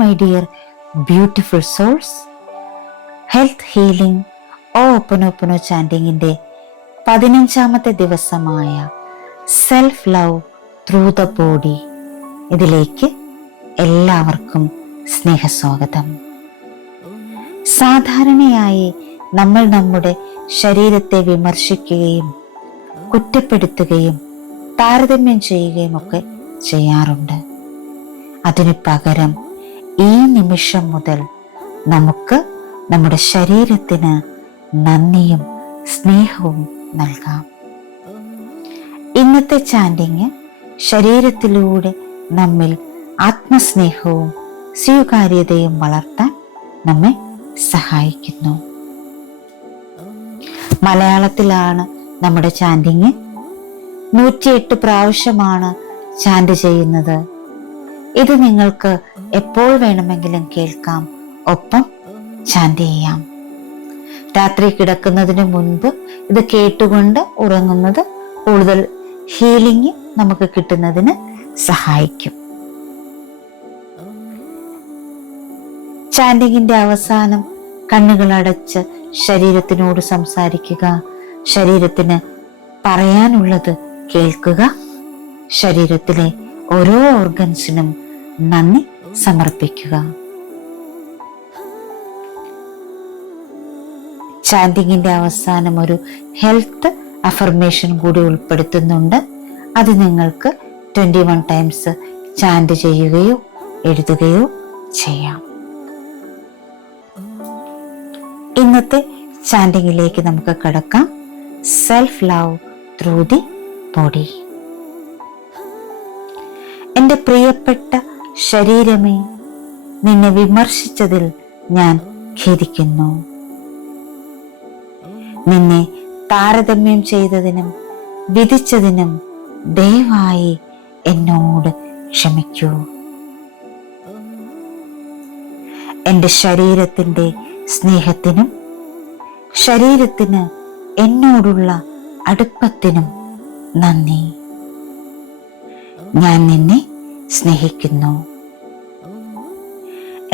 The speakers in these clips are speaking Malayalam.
my dear beautiful souls. Health healing ഓപ്പനോപ്പനോ ചാൻഡിങ്ങിൻ്റെ 15ാമത്തെ ദിവസമായ self love through the body, ഇതിലേക്ക് എല്ലാവർക്കും സ്നേഹസ്വാഗതം. സാധാരണയായി നമ്മൾ നമ്മുടെ ശരീരത്തെ വിമർശിക്കുകയും കുറ്റപ്പെടുത്തുകയും താരതമ്യം ചെയ്യുകയും ഒക്കെ ചെയ്യാറുണ്ട്. അതിനു പകരം ഈ നിമിഷം മുതൽ നമുക്ക് നമ്മുടെ ശരീരത്തിന് നന്ദിയും സ്നേഹവും നൽകാം. ഇന്നത്തെ ചാൻഡിങ് ശരീരത്തിലൂടെ നമ്മിൽ ആത്മസ്നേഹവും സ്വീകാര്യതയും വളർത്താൻ നമ്മെ സഹായിക്കുന്നു. മലയാളത്തിലാണ് നമ്മുടെ ചാൻഡിങ്. 108 പ്രാവശ്യമാണ് ചാൻഡ് ചെയ്യുന്നത്. ഇത് നിങ്ങൾക്ക് എപ്പോൾ വേണമെങ്കിലും കേൾക്കാം, ഒപ്പം ചാൻഡ് ചെയ്യാം. രാത്രി കിടക്കുന്നതിന് മുൻപ് ഇത് കേട്ടുകൊണ്ട് ഉറങ്ങുന്നത് കൂടുതൽ ഹീലിംഗ് നമുക്ക് കിട്ടുന്നതിന് സഹായിക്കും. ചാൻഡിങ്ങിന്റെ അവസാനം കണ്ണുകളടച്ച് ശരീരത്തിനോട് സംസാരിക്കുക, ശരീരത്തിന് പറയാനുള്ളത് കേൾക്കുക, ശരീരത്തിലെ ഓരോ ഓർഗൻസിനും നന്ദി സമർപ്പിക്കുക. ചാൻഡിങ്ങിന്റെ അവസാനം ഒരു ഹെൽത്ത് അഫർമേഷൻ കൂടി ഉൾപ്പെടുത്തുന്നുണ്ട്. അത് നിങ്ങൾക്ക് 21 ടൈംസ് ചാൻഡ് ചെയ്യുകയോ എഴുതുകയോ ചെയ്യാം. ഇന്നത്തെ ചാൻഡിങ്ങിലേക്ക് നമുക്ക് കടക്കാം. Self love through the body. എൻ്റെ പ്രിയപ്പെട്ട ശരീരമേ, നിന്നെ വിമർശിച്ചതിൽ ഞാൻ ഖേദിക്കുന്നു. നിന്നെ താരതമ്യം ചെയ്തതിനും വിധിച്ചതിനും ദയവായി എന്നോട് ക്ഷമിക്കൂ. എൻ്റെ ശരീരത്തിൻ്റെ സ്നേഹത്തിനും ശരീരത്തിന് എന്നോടുള്ള അടുപ്പത്തിനും നന്ദി. ഞാൻ നിന്നെ സ്നേഹിക്കുന്നു.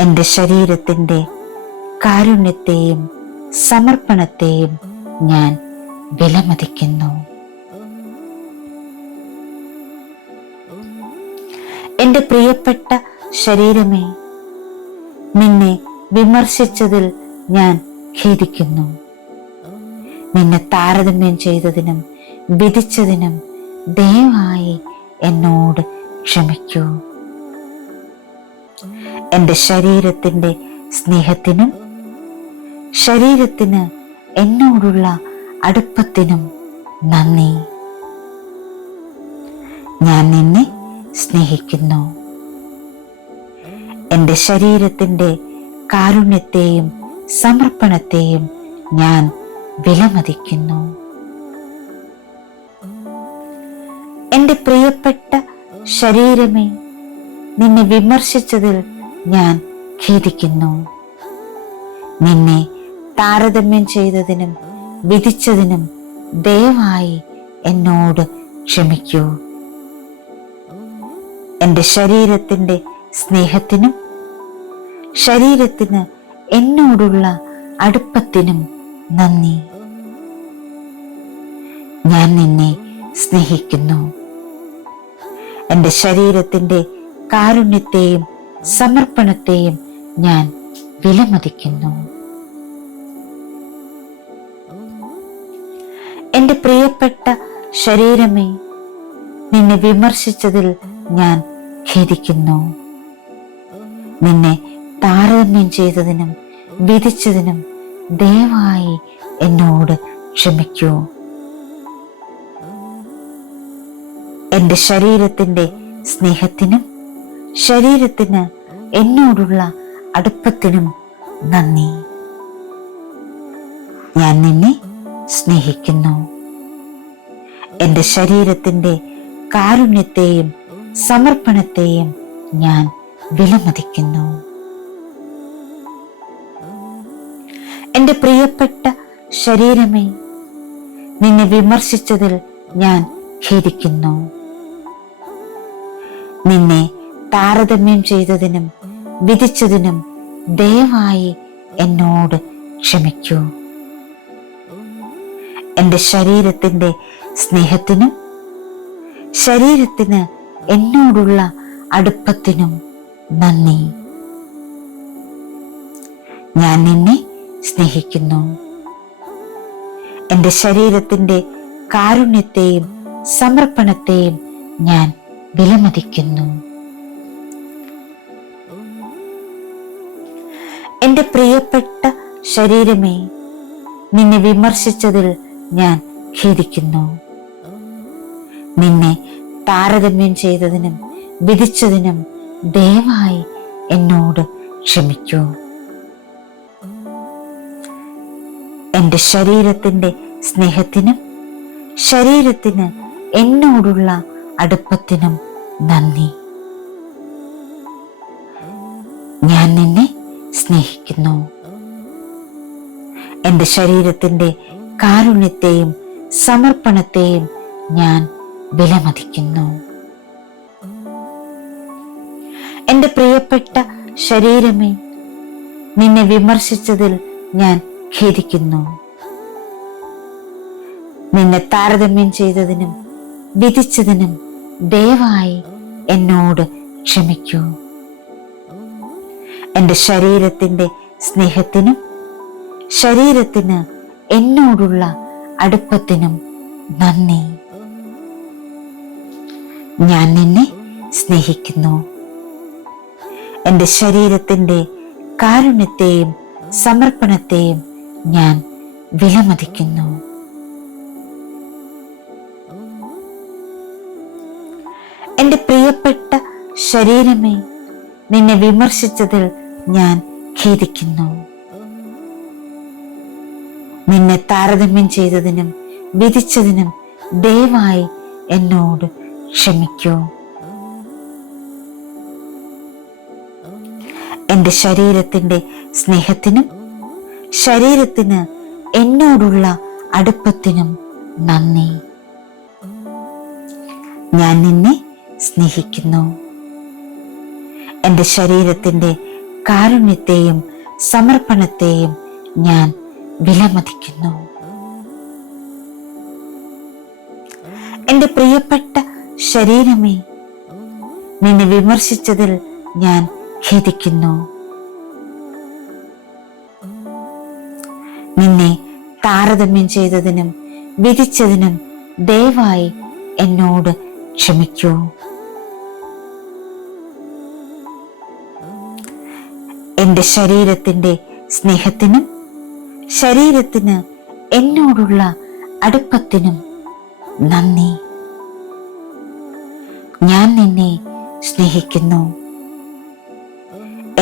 എൻ്റെ ശരീരത്തിൻ്റെ കാരുണ്യത്തെയും സമർപ്പണത്തെയും ഞാൻ വിലമതിക്കുന്നു. എൻ്റെ പ്രിയപ്പെട്ട ശരീരമേ, നിന്നെ വിമർശിച്ചതിൽ ഞാൻ ഖേദിക്കുന്നു. നിന്നെ താരതമ്യം ചെയ്തതിനും വിധിച്ചതിനും ദയവായി എന്നോട് ക്ഷമിക്കൂ. എൻ്റെ ശരീരത്തിൻ്റെ സ്നേഹത്തിനും ശരീരത്തിന് എന്നോടുള്ള അടുപ്പത്തിനും നന്ദി. ഞാൻ നിന്നെ സ്നേഹിക്കുന്നു. എൻ്റെ ശരീരത്തിൻ്റെ കാരുണ്യത്തെയും സമർപ്പണത്തെയും ഞാൻ വിലമതിക്കുന്നു. എൻ്റെ പ്രിയപ്പെട്ട ശരീരമേ, നിന്നെ വിമർശിച്ചതിൽ ഞാൻ ഖേദിക്കുന്നു. നിന്നെ താരതമ്യം ചെയ്തതിനും വിധിച്ചതിനും ദയവായി എന്നോട് ക്ഷമിക്കൂ. എൻ്റെ ശരീരത്തിൻ്റെ സ്നേഹത്തിനും ശരീരത്തിന് എന്നോടുള്ള അടുപ്പത്തിനും നന്ദി. ഞാൻ നിന്നെ സ്നേഹിക്കുന്നു. എൻ്റെ ശരീരത്തിൻ്റെ കാരുണ്യത്തെയും സമർപ്പണത്തെയും ഞാൻ വിലമതിക്കുന്നു. എൻ്റെ പ്രിയപ്പെട്ട ശരീരമേ, നിന്നെ വിമർശിച്ചതിൽ ഞാൻ ഖേദിക്കുന്നു. നിന്നെ താരതമ്യം ചെയ്തതിനും വിധിച്ചതിനും ദയവായി എന്നോട് ക്ഷമിക്കൂ. എൻ്റെ ശരീരത്തിൻ്റെ സ്നേഹത്തിനും ശരീരത്തിന് എന്നോടുള്ള അടുപ്പത്തിനും നന്ദി. ഞാൻ നിന്നെ സ്നേഹിക്കുന്നു. എൻ്റെ ശരീരത്തിൻ്റെ കാരുണ്യത്തെയും സമർപ്പണത്തെയും ഞാൻ വിലമതിക്കുന്നു. എൻ്റെ പ്രിയപ്പെട്ട ശരീരമേ, നിന്നെ വിമർശിച്ചതിൽ ഞാൻ ഖേദിക്കുന്നു. നിന്നെ താരതമ്യം ചെയ്തതിനും വിധിച്ചതിനും ദയവായി എന്നോട് ക്ഷമിക്കൂ. എൻ്റെ ശരീരത്തിൻ്റെ സ്നേഹത്തിനും ശരീരത്തിന് എന്നോടുള്ള അടുപ്പത്തിനും നന്ദി. ഞാൻ നിന്നെ സ്നേഹിക്കുന്നു. എൻ്റെ ശരീരത്തിൻ്റെ കാരുണ്യത്തെയും സമർപ്പണത്തെയും ഞാൻ വിലമതിക്കുന്നു. എൻ്റെ പ്രിയപ്പെട്ട ശരീരമേ, നിന്നെ വിമർശിച്ചതിൽ ഞാൻ ഖേദിക്കുന്നു. നിന്നെ താരതമ്യം ചെയ്തതിനും വിധിച്ചതിനും ദയവായി എന്നോട് ക്ഷമിക്കൂ. എൻ്റെ ശരീരത്തിൻ്റെ സ്നേഹത്തിനും ശരീരത്തിന് എന്നോടുള്ള അടുപ്പത്തിനും നന്ദി. ഞാൻ നിന്നെ സ്നേഹിക്കുന്നു. എൻ്റെ ശരീരത്തിൻ്റെ കാരുണ്യത്തെയും സമർപ്പണത്തെയും ഞാൻ വിലമതിക്കുന്നു. എൻ്റെ പ്രിയപ്പെട്ട ശരീരമേ, നിന്നെ വിമർശിച്ചതിൽ ഞാൻ ഖേദിക്കുന്നു. നിന്നെ താരതമ്യം ചെയ്തതിനും വിധിച്ചതിനും ദയവായി എന്നോട് ക്ഷമിക്കൂ. എൻ്റെ ശരീരത്തിൻ്റെ സ്നേഹത്തിനും ശരീരത്തിന് എന്നോടുള്ള അടുപ്പത്തിനും നന്ദി. ഞാൻ നിന്നെ സ്നേഹിക്കുന്നു. എൻ്റെ ശരീരത്തിൻ്റെ കാരുണ്യത്തെയും സമർപ്പണത്തെയും ഞാൻ വിലമതിക്കുന്നു. എൻ്റെ പ്രിയപ്പെട്ട ശരീരമേ, നിന്നെ വിമർശിച്ചതിൽ ഞാൻ ഖേദിക്കുന്നു. നിന്നെ താരതമ്യം ചെയ്തതിനും വിധിച്ചതിനും ദയവായി എന്നോട് ക്ഷമിക്കൂ. എൻ്റെ ശരീരത്തിൻ്റെ സ്നേഹത്തിനും ശരീരത്തിന് എന്നോടുള്ള അടുപ്പത്തിനും നന്ദി. ഞാൻ നിന്നെ സ്നേഹിക്കുന്നു. എൻ്റെ ശരീരത്തിൻ്റെ കാരുണ്യത്തെയും സമർപ്പണത്തെയും ഞാൻ വിലമതിക്കുന്നു. എൻ്റെ പ്രിയപ്പെട്ട ശരീരമേ, നിന്നെ വിമർശിച്ചതിൽ ഞാൻ ഖേദിക്കുന്നു. നിന്നെ താരതമ്യം ചെയ്തതിനും വിധിച്ചതിനും ദയവായി എന്നോട് ക്ഷമിക്കൂ. എൻ്റെ ശരീരത്തിൻ്റെ സ്നേഹത്തിനും ശരീരത്തിന് എന്നോടുള്ള അടുപ്പത്തിനും നന്ദി. ഞാൻ നിന്നെ സ്നേഹിക്കുന്നു.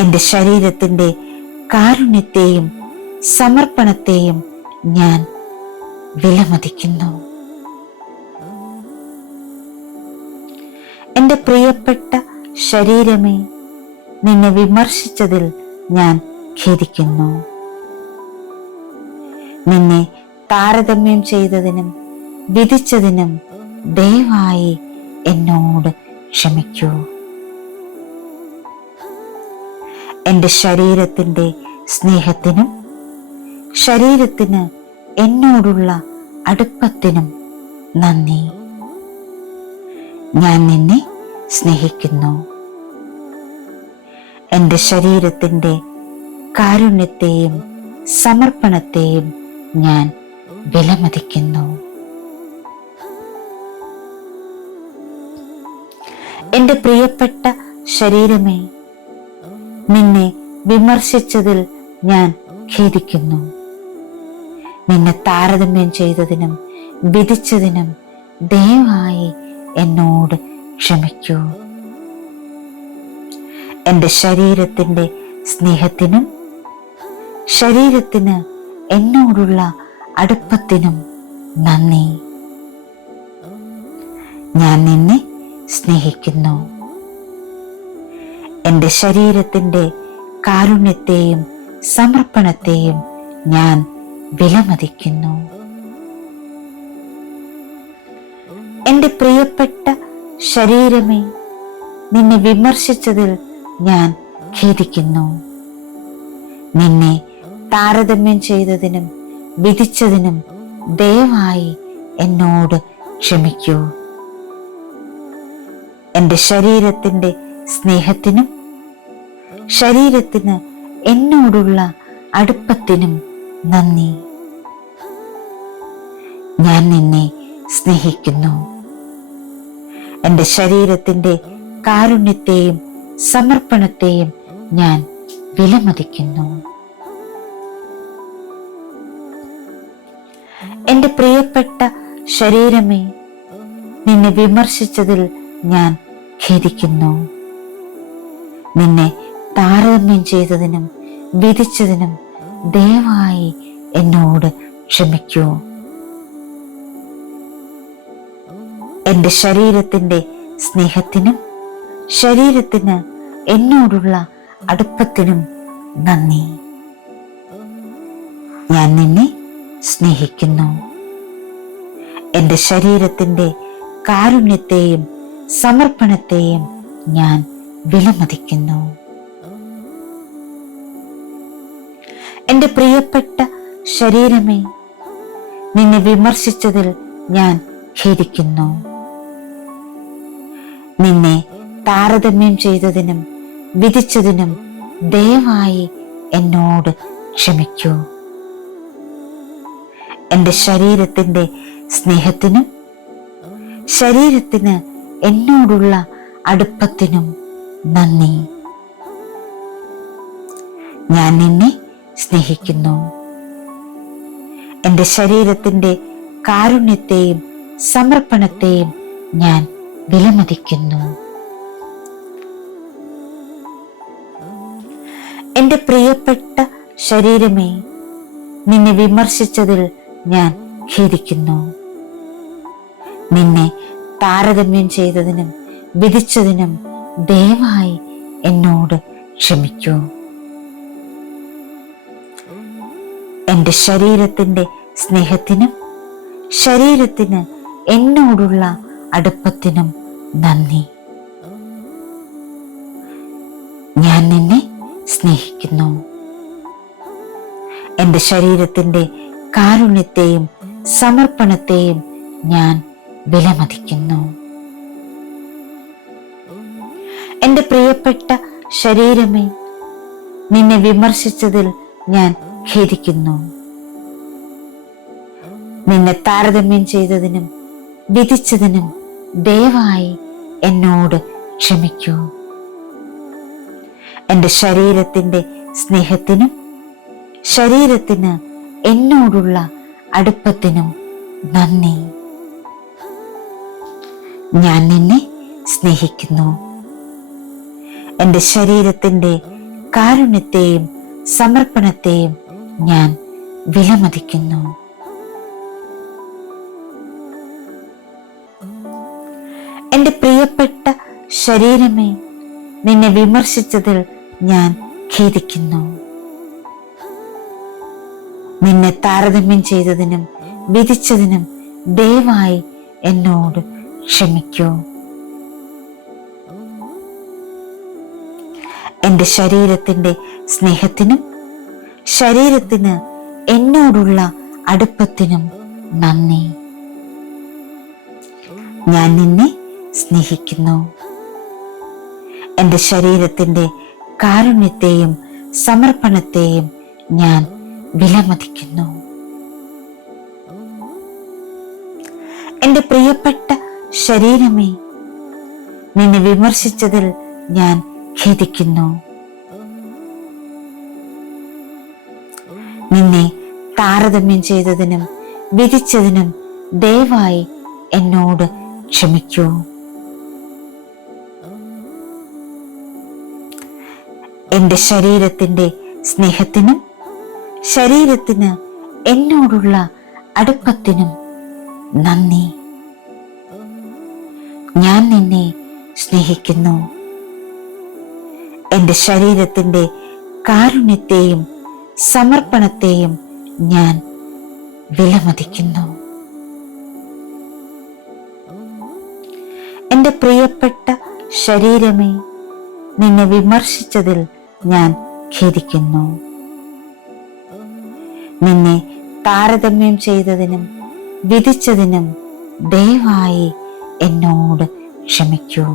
എൻ്റെ ശരീരത്തിൻ്റെ കാരുണ്യത്തെയും സമർപ്പണത്തെയും ഞാൻ വിലമതിക്കുന്നു. എൻ്റെ പ്രിയപ്പെട്ട ശരീരമേ, നിന്നെ വിമർശിച്ചതിൽ ഞാൻ ഖേദിക്കുന്നു. നിന്നെ താരതമ്യം ചെയ്തതിനും വിധിച്ചതിനും ദയവായി എന്നോട് ക്ഷമിക്കൂ. എൻ്റെ ശരീരത്തിൻ്റെ സ്നേഹത്തിനും ശരീരത്തിന് എന്നോടുള്ള അടുപ്പത്തിനും നന്ദി. ഞാൻ നിന്നെ സ്നേഹിക്കുന്നു. എൻ്റെ ശരീരത്തിൻ്റെ കാരുണ്യത്തെയും സമർപ്പണത്തെയും ഞാൻ വിലമതിക്കുന്നു. എൻ്റെ പ്രിയപ്പെട്ട ശരീരമേ, നിന്നെ വിമർശിച്ചതിൽ ഞാൻ ഖേദിക്കുന്നു. നിന്നെ താരതമ്യം ചെയ്തതിനും വിധിച്ചതിനും ദയവായി എന്നോട് ക്ഷമിക്കൂ. എൻ്റെ ശരീരത്തിൻ്റെ സ്നേഹത്തിനും ശരീരത്തിന് എന്നോടുള്ള അടുപ്പത്തിനും നന്ദി. ഞാൻ നിന്നെ സ്നേഹിക്കുന്നു. എൻ്റെ ശരീരത്തിൻ്റെ കാരുണ്യത്തെയും സമർപ്പണത്തെയും ഞാൻ വിലമതിക്കുന്നു. എൻ്റെ പ്രിയപ്പെട്ട ശരീരമേ, നിന്നെ വിമർശിച്ചതിൽ ഞാൻ ഖേദിക്കുന്നു. നിന്നെ താരതമ്യം ചെയ്തതിനും വിധിച്ചതിനും ദയവായി എന്നോട് ക്ഷമിക്കൂ. എൻ്റെ ശരീരത്തിൻ്റെ സ്നേഹത്തിനും ശരീരത്തിന് എന്നോടുള്ള അടുപ്പത്തിനും നന്ദി. ഞാൻ നിന്നെ സ്നേഹിക്കുന്നു. എൻ്റെ ശരീരത്തിൻ്റെ കാരുണ്യത്തെയും സമർപ്പണത്തെയും ഞാൻ വിലമതിക്കുന്നു. എൻ്റെ പ്രിയപ്പെട്ട ശരീരമേ, നിന്നെ വിമർശിച്ചതിൽ ഞാൻ ഖേദിക്കുന്നു. നിന്നെ താരതമ്യം ചെയ്തതിനും വിധിച്ചതിനും ദയവായി എന്നോട് ക്ഷമിക്കൂ. എൻ്റെ ശരീരത്തിൻ്റെ സ്നേഹത്തിനും ശരീരത്തിന് എന്നോടുള്ള അടുപ്പത്തിനും നന്ദി. ഞാൻ നിന്നെ സ്നേഹിക്കുന്നു. എൻ്റെ ശരീരത്തിൻ്റെ കാരുണ്യത്തെയും സമർപ്പണത്തെയും ഞാൻ വിലമതിക്കുന്നു. എൻ്റെ പ്രിയപ്പെട്ട ശരീരമേ, നിന്നെ വിമർശിച്ചതിൽ ഞാൻ ഖേദിക്കുന്നു. നിന്നെ താരതമ്യം ചെയ്തതിനും വിധിച്ചതിനും ദയവായി എന്നോട് ക്ഷമിക്കൂ. എൻ്റെ ശരീരത്തിൻ്റെ സ്നേഹത്തിനും ശരീരത്തിന് എന്നോടുള്ള അടുപ്പത്തിനും നന്ദി. ഞാൻ നിന്നെ സ്നേഹിക്കുന്നു. എൻ്റെ ശരീരത്തിൻ്റെ കാരുണ്യത്തെയും സമർപ്പണത്തെയും ഞാൻ വിലമതിക്കുന്നു. എൻ്റെ പ്രിയപ്പെട്ട ശരീരമേ, നിന്നെ വിമർശിച്ചതിൽ ഞാൻ ഖേദിക്കുന്നു. നിന്നെ താരതമ്യം ചെയ്തതിനും വിധിച്ചതിനും ദയവായി എന്നോട് ക്ഷമിക്കൂ. എൻ്റെ ശരീരത്തിൻ്റെ സ്നേഹത്തിനും ശരീരത്തിന് എന്നോടുള്ള അടുപ്പത്തിനും നന്ദി. ഞാൻ നിന്നെ സ്നേഹിക്കുന്നു. എൻ്റെ ശരീരത്തിൻ്റെ കാരുണ്യത്തെയും സമർപ്പണത്തെയും ഞാൻ വിലമതിക്കുന്നു. എൻ്റെ പ്രിയപ്പെട്ട ശരീരമേ, നിന്നെ വിമർശിച്ചതിൽ ഞാൻ ഖേദിക്കുന്നു. നിന്നെ താരതമ്യം ചെയ്തതിനും വിധിച്ചതിനും ദയവായി എന്നോട് ക്ഷമിക്കൂ. എൻ്റെ ശരീരത്തിൻ്റെ സ്നേഹത്തിനും ശരീരത്തിന് എന്നോടുള്ള അടുപ്പത്തിനും നന്ദി. ഞാൻ നിന്നെ സ്നേഹിക്കുന്നു. എൻ്റെ ശരീരത്തിൻ്റെ കാരുണ്യത്തെയും സമർപ്പണത്തെയും ഞാൻ വിലമതിക്കുന്നു. എൻ്റെ പ്രിയപ്പെട്ട ശരീരമേ, നിന്നെ വിമർശിച്ചതിൽ ഞാൻ ഖേദിക്കുന്നു. നിന്നെ താരതമ്യം ചെയ്തതിനും വിധിച്ചതിനും ദയവായി എന്നോട് ക്ഷമിക്കൂ. എൻ്റെ ശരീരത്തിൻ്റെ സ്നേഹത്തിനും ശരീരത്തിന് എന്നോടുള്ള അടുപ്പത്തിനും നന്ദി. ഞാൻ നിന്നെ സ്നേഹിക്കുന്നു. എൻ്റെ ശരീരത്തിൻ്റെ കാരുണ്യത്തെയും സമർപ്പണത്തെയും ഞാൻ വിലമതിക്കുന്നു. എൻ്റെ പ്രിയപ്പെട്ട ശരീരമേ, നിന്നെ വിമർശിച്ചതിൽ ഞാൻ ഖേദിക്കുന്നു. നിന്നെ താരതമ്യം ചെയ്തതിനും വിധിച്ചതിനും ദയവായി എന്നോട് ക്ഷമിക്കൂ. എൻ്റെ ശരീരത്തിൻ്റെ സ്നേഹത്തിനും ശരീരത്തിന് എന്നോടുള്ള അടുപ്പത്തിനും നന്ദി. ഞാൻ നിന്നെ സ്നേഹിക്കുന്നു. എൻ്റെ ശരീരത്തിൻ്റെ കാരുണ്യത്തെയും സമർപ്പണത്തെയും ഞാൻ വിലമതിക്കുന്നു. എൻ്റെ പ്രിയപ്പെട്ട ശരീരമേ, നിന്നെ വിമർശിച്ചതിൽ ഞാൻ ഖേദിക്കുന്നു. നിന്നെ താരതമ്യം ചെയ്തതിനും വിധിച്ചതിനും ദയവായി എന്നോട് ക്ഷമിക്കൂ.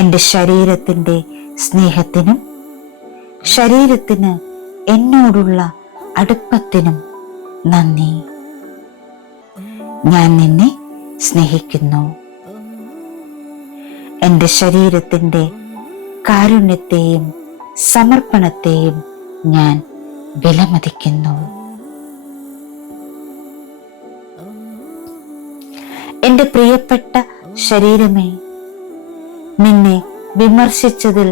എൻ്റെ ശരീരത്തിൻ്റെ സ്നേഹത്തിനും ശരീരത്തിന് എന്നോടുള്ള അടുപ്പത്തിനും നന്ദി. ഞാൻ നിന്നെ സ്നേഹിക്കുന്നു. എൻ്റെ ശരീരത്തിൻ്റെ കാരുണ്യത്തെയും സമർപ്പണത്തെയും ഞാൻ വിലമതിക്കുന്നു. എൻ്റെ പ്രിയപ്പെട്ട ശരീരമേ, നിന്നെ വിമർശിച്ചതിൽ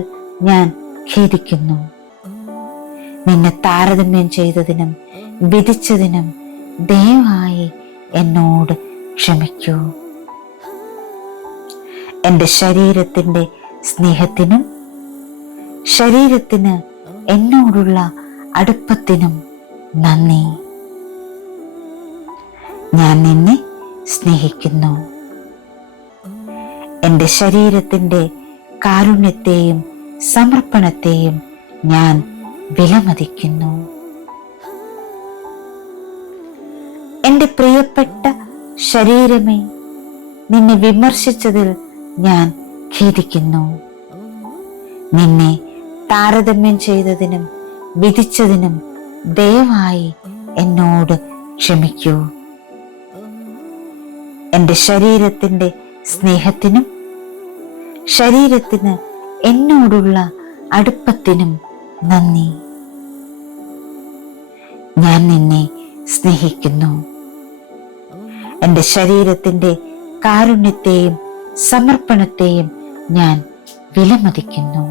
ഞാൻ ഖേദിക്കുന്നു. നിന്നെ താരതമ്യം ചെയ്തതിനും വിധിച്ചതിനും ദയവായി എന്നോട് ക്ഷമിക്കൂ. എൻ്റെ ശരീരത്തിൻ്റെ സ്നേഹത്തിനും ശരീരത്തിന് എന്നോടുള്ള അടുപ്പത്തിനും നന്ദി. ഞാൻ നിന്നെ സ്നേഹിക്കുന്നു. എൻ്റെ ശരീരത്തിൻ്റെ കാരുണ്യത്തെയും സമർപ്പണത്തെയും ഞാൻ വിലമതിക്കുന്നു. എൻ്റെ പ്രിയപ്പെട്ട ശരീരമേ, നിന്നെ വിമർശിച്ചതിൽ ഞാൻ ഖേദിക്കുന്നു. നിന്നെ താരതമ്യം ചെയ്തതിനും വിധിച്ചതിനും ദയവായി എന്നോട് ക്ഷമിക്കൂ. എൻ്റെ ശരീരത്തിൻ്റെ സ്നേഹത്തിനും ശരീരത്തിന് എന്നോടുള്ള അടുപ്പത്തിനും നന്ദി. ഞാൻ നിന്നെ സ്നേഹിക്കുന്നു. എൻ്റെ ശരീരത്തിൻ്റെ കാരുണ്യത്തെയും സമർപ്പണത്തെയും ഞാൻ വിലമതിക്കുന്നു.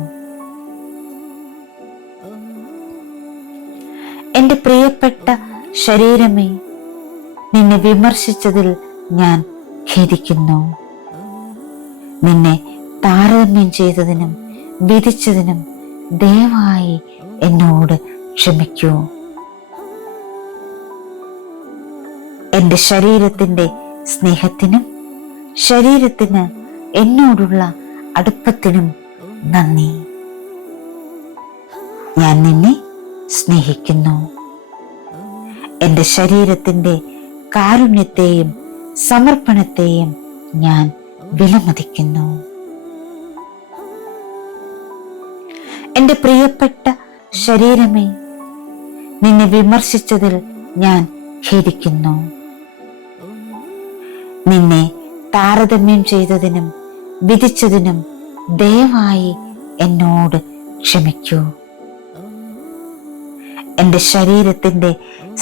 എൻ്റെ പ്രിയപ്പെട്ട ശരീരമേ, നിന്നെ വിമർശിച്ചതിൽ ഞാൻ ഖേദിക്കുന്നു. നിന്നെ താരതമ്യം ചെയ്തതിനും വിധിച്ചതിനും ദയവായി എന്നോട് ക്ഷമിക്കൂ. എൻ്റെ ശരീരത്തിൻ്റെ സ്നേഹത്തിനും ശരീരത്തിന് എന്നോടുള്ള അടുപ്പത്തിനും നന്ദി. ഞാൻ നിന്നെ സ്നേഹിക്കുന്നു. എൻ്റെ ശരീരത്തിൻ്റെ കാരുണ്യത്തെയും സമർപ്പണത്തെയും ഞാൻ വിലമതിക്കുന്നു. എൻ്റെ പ്രിയപ്പെട്ട ശരീരമേ, നിന്നെ വിമർശിച്ചതിൽ ഞാൻ ഖേദിക്കുന്നു. നിന്നെ താരതമ്യം ചെയ്തതിനും വിധിച്ചതിനും ദയവായി എന്നോട് ക്ഷമിക്കൂ. എൻ്റെ ശരീരത്തിൻ്റെ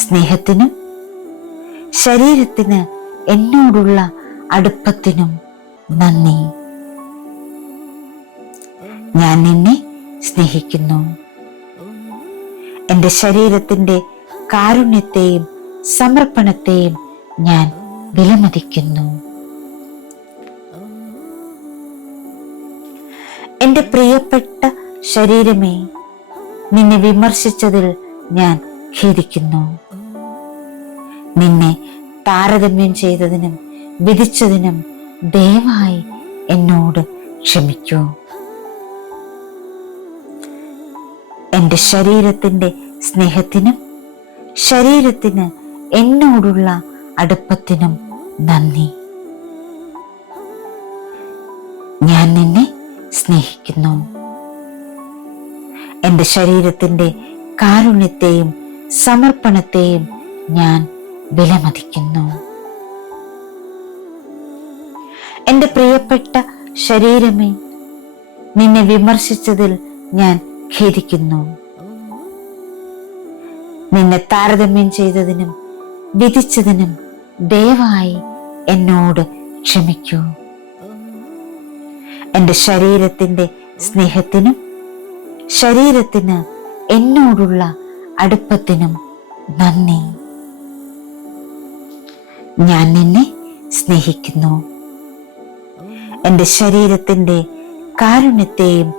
സ്നേഹത്തിനും ശരീരത്തിന് എന്നോടുള്ള അടുപ്പത്തിനും നന്ദി. ഞാൻ നിന്നെ സ്നേഹിക്കുന്നു. എൻ്റെ ശരീരത്തിൻ്റെ കാരുണ്യത്തെയും സമർപ്പണത്തെയും ഞാൻ വിലമതിക്കുന്നു. എൻ്റെ പ്രിയപ്പെട്ട ശരീരമേ, നിന്നെ വിമർശിച്ചതിൽ ഞാൻ ഖേദിക്കുന്നു. നിന്നെ താരതമ്യം ചെയ്തതിനും വിധിച്ചതിനും ദയവായി എന്നോട് ക്ഷമിക്കൂ. എൻ്റെ ശരീരത്തിൻ്റെ സ്നേഹത്തിനും ശരീരത്തിന് എന്നോടുള്ള അടുപ്പത്തിനും നന്ദി. ഞാൻ നിന്നെ സ്നേഹിക്കുന്നു. എൻ്റെ ശരീരത്തിൻ്റെ കാരുണ്യത്തെയും സമർപ്പണത്തെയും ഞാൻ വിലമതിക്കുന്നു. എൻ്റെ പ്രിയപ്പെട്ട ശരീരമേ, നിന്നെ വിമർശിച്ചതിൽ ഞാൻ ഖേദിക്കുന്നു. നിന്നെ താരതമ്യം ചെയ്തതിനും വിധിച്ചതിനും ദയവായി എന്നോട് ക്ഷമിക്കൂ. എൻ്റെ ശരീരത്തിൻ്റെ സ്നേഹത്തിനും ശരീരത്തിന് എന്നോടുള്ള അടുപ്പത്തിനും നന്ദി. ഞാൻ നിന്നെ സ്നേഹിക്കുന്നു. എൻ്റെ ശരീരത്തിൻ്റെ കാരുണ്യത്തെയും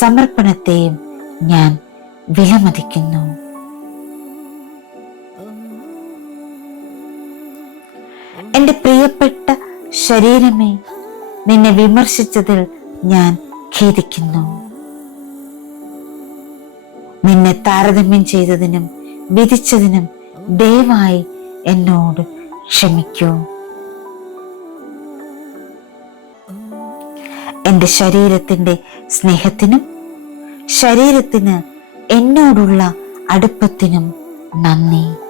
സമർപ്പണത്തെയും ഞാൻ വിലമതിക്കുന്നു. എൻ്റെ പ്രിയപ്പെട്ട ശരീരമേ, നിന്നെ വിമർശിച്ചതിൽ ഞാൻ ഖേദിക്കുന്നു. നിന്നെ താരതമ്യം ചെയ്തതിനും വിധിച്ചതിനും ദയവായി എന്നോട് ക്ഷമിക്കൂ. എന്റെ ശരീരത്തിന്റെ സ്നേഹത്തിനും ശരീരത്തിന് എന്നോടുള്ള അടുപ്പത്തിനും നന്ദി.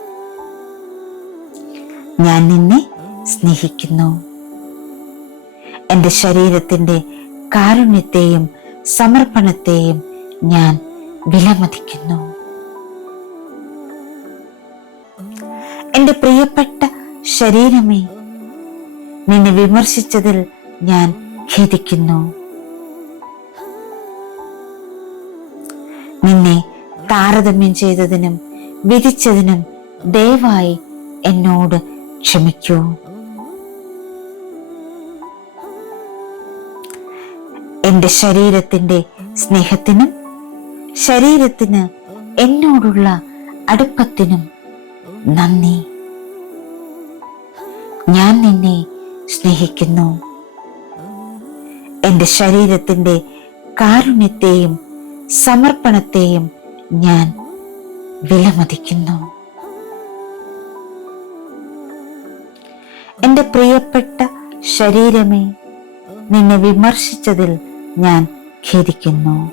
ഞാൻ നിന്നെ സ്നേഹിക്കുന്നു. എന്റെ ശരീരത്തിന്റെ കാരുണ്യത്തെയും സമർപ്പണത്തെയും ഞാൻ വിലമതിക്കുന്നു. എന്റെ പ്രിയപ്പെട്ട ശരീരമേ, നിന്നെ വിമർശിച്ചതിൽ ഞാൻ ഖേദിക്കുന്നു. നിന്നെ താരതമ്യം ചെയ്തതിനും വിധിച്ചതിനും ദയവായി എന്നോട് ക്ഷമിക്കൂ. എന്റെ ശരീരത്തിന്റെ സ്നേഹത്തിനും ശരീരത്തിന് എന്നോടുള്ള അടുപ്പത്തിനും നന്ദി. ഞാൻ നിന്നെ സ്നേഹിക്കുന്നു. എന്റെ ശരീരത്തിന്റെ കാരുണ്യത്തെയും സമർപ്പണത്തെയും ഞാൻ വിലമതിക്കുന്നു. എന്റെ പ്രിയപ്പെട്ട ശരീരമേ, നിന്നെ വിമർശിച്ചതിൽ ഞാൻ ഖേദിക്കുന്നു.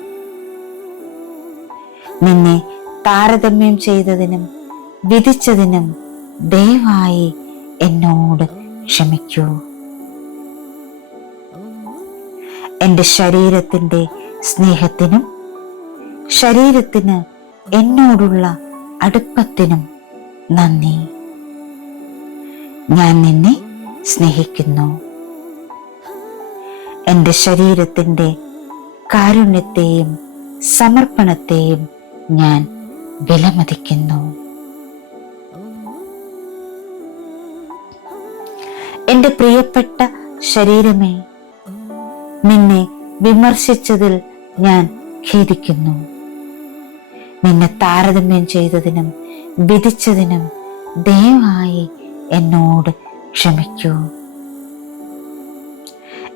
നിന്നെ താരതമ്യം ചെയ്തതിനും വിധിച്ചതിനും ദയവായി എന്നോട് ക്ഷമിക്കൂ. എന്റെ ശരീരത്തിന്റെ സ്നേഹത്തിനും ശരീരത്തിന് എന്നോടുള്ള അടുപ്പത്തിനും നന്ദി. ഞാൻ നിന്നെ സ്നേഹിക്കുന്നു. എന്റെ ശരീരത്തിന്റെ കാരുണ്യത്തെയും സമർപ്പണത്തെയും ഞാൻ വിലമതിക്കുന്നു. എന്റെ പ്രിയപ്പെട്ട ശരീരമേ, നിന്നെ വിമർശിച്ചതിൽ ഞാൻ ഖേദിക്കുന്നു. നിന്നെ താരതമ്യം ചെയ്തതിനും വിധിച്ചതിനും ദയവായി എന്നോട് ക്ഷമിക്കൂ.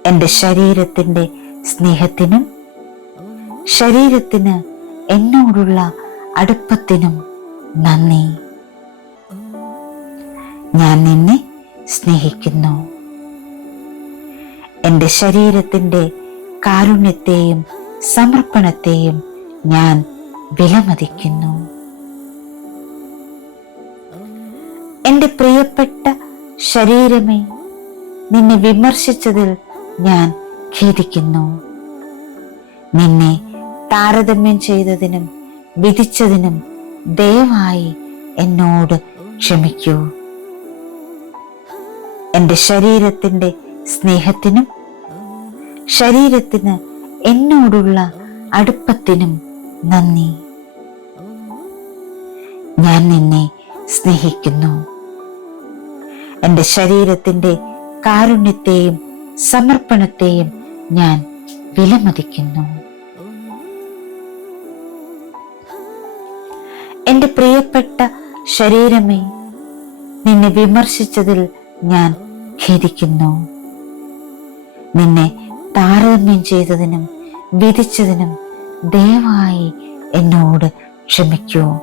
എന്റെ ശരീരത്തിന്റെ സ്നേഹത്തിനും ശരീരത്തിന് എന്നോടുള്ള അടുപ്പത്തിനും നന്ദി. ഞാൻ നിന്നെ സ്നേഹിക്കുന്നു. എന്റെ ശരീരത്തിന്റെ കാരുണ്യത്തെയും സമർപ്പണത്തെയും ഞാൻ വിലമതിക്കുന്നു. എന്റെ പ്രിയപ്പെട്ട ശരീരമേ, നിന്നെ വിമർശിച്ചതിൽ ഞാൻ ഖേദിക്കുന്നു. നിന്നെ താരതമ്യം ചെയ്തതിനും വിധിച്ചതിനും ദയവായി എന്നോട് ക്ഷമിക്കൂ. എന്റെ ശരീരത്തിന്റെ സ്നേഹത്തിനും ശരീരത്തിന് എന്നോടുള്ള അടുപ്പത്തിനും നന്ദി. ഞാൻ നിന്നെ സ്നേഹിക്കുന്നു. എന്റെ ശരീരത്തിന്റെ കാരുണ്യത്തെയും സമർപ്പണത്തെയും ഞാൻ വിലമതിക്കുന്നു. എന്റെ പ്രിയപ്പെട്ട ശരീരമേ, നിന്നെ വിമർശിച്ചതിൽ ഞാൻ ഖേദിക്കുന്നു. നിന്നെ താരതമ്യം ചെയ്തതിനും വിധിച്ചതിനും ദയവായി എന്നോട് ക്ഷമിക്കൂ.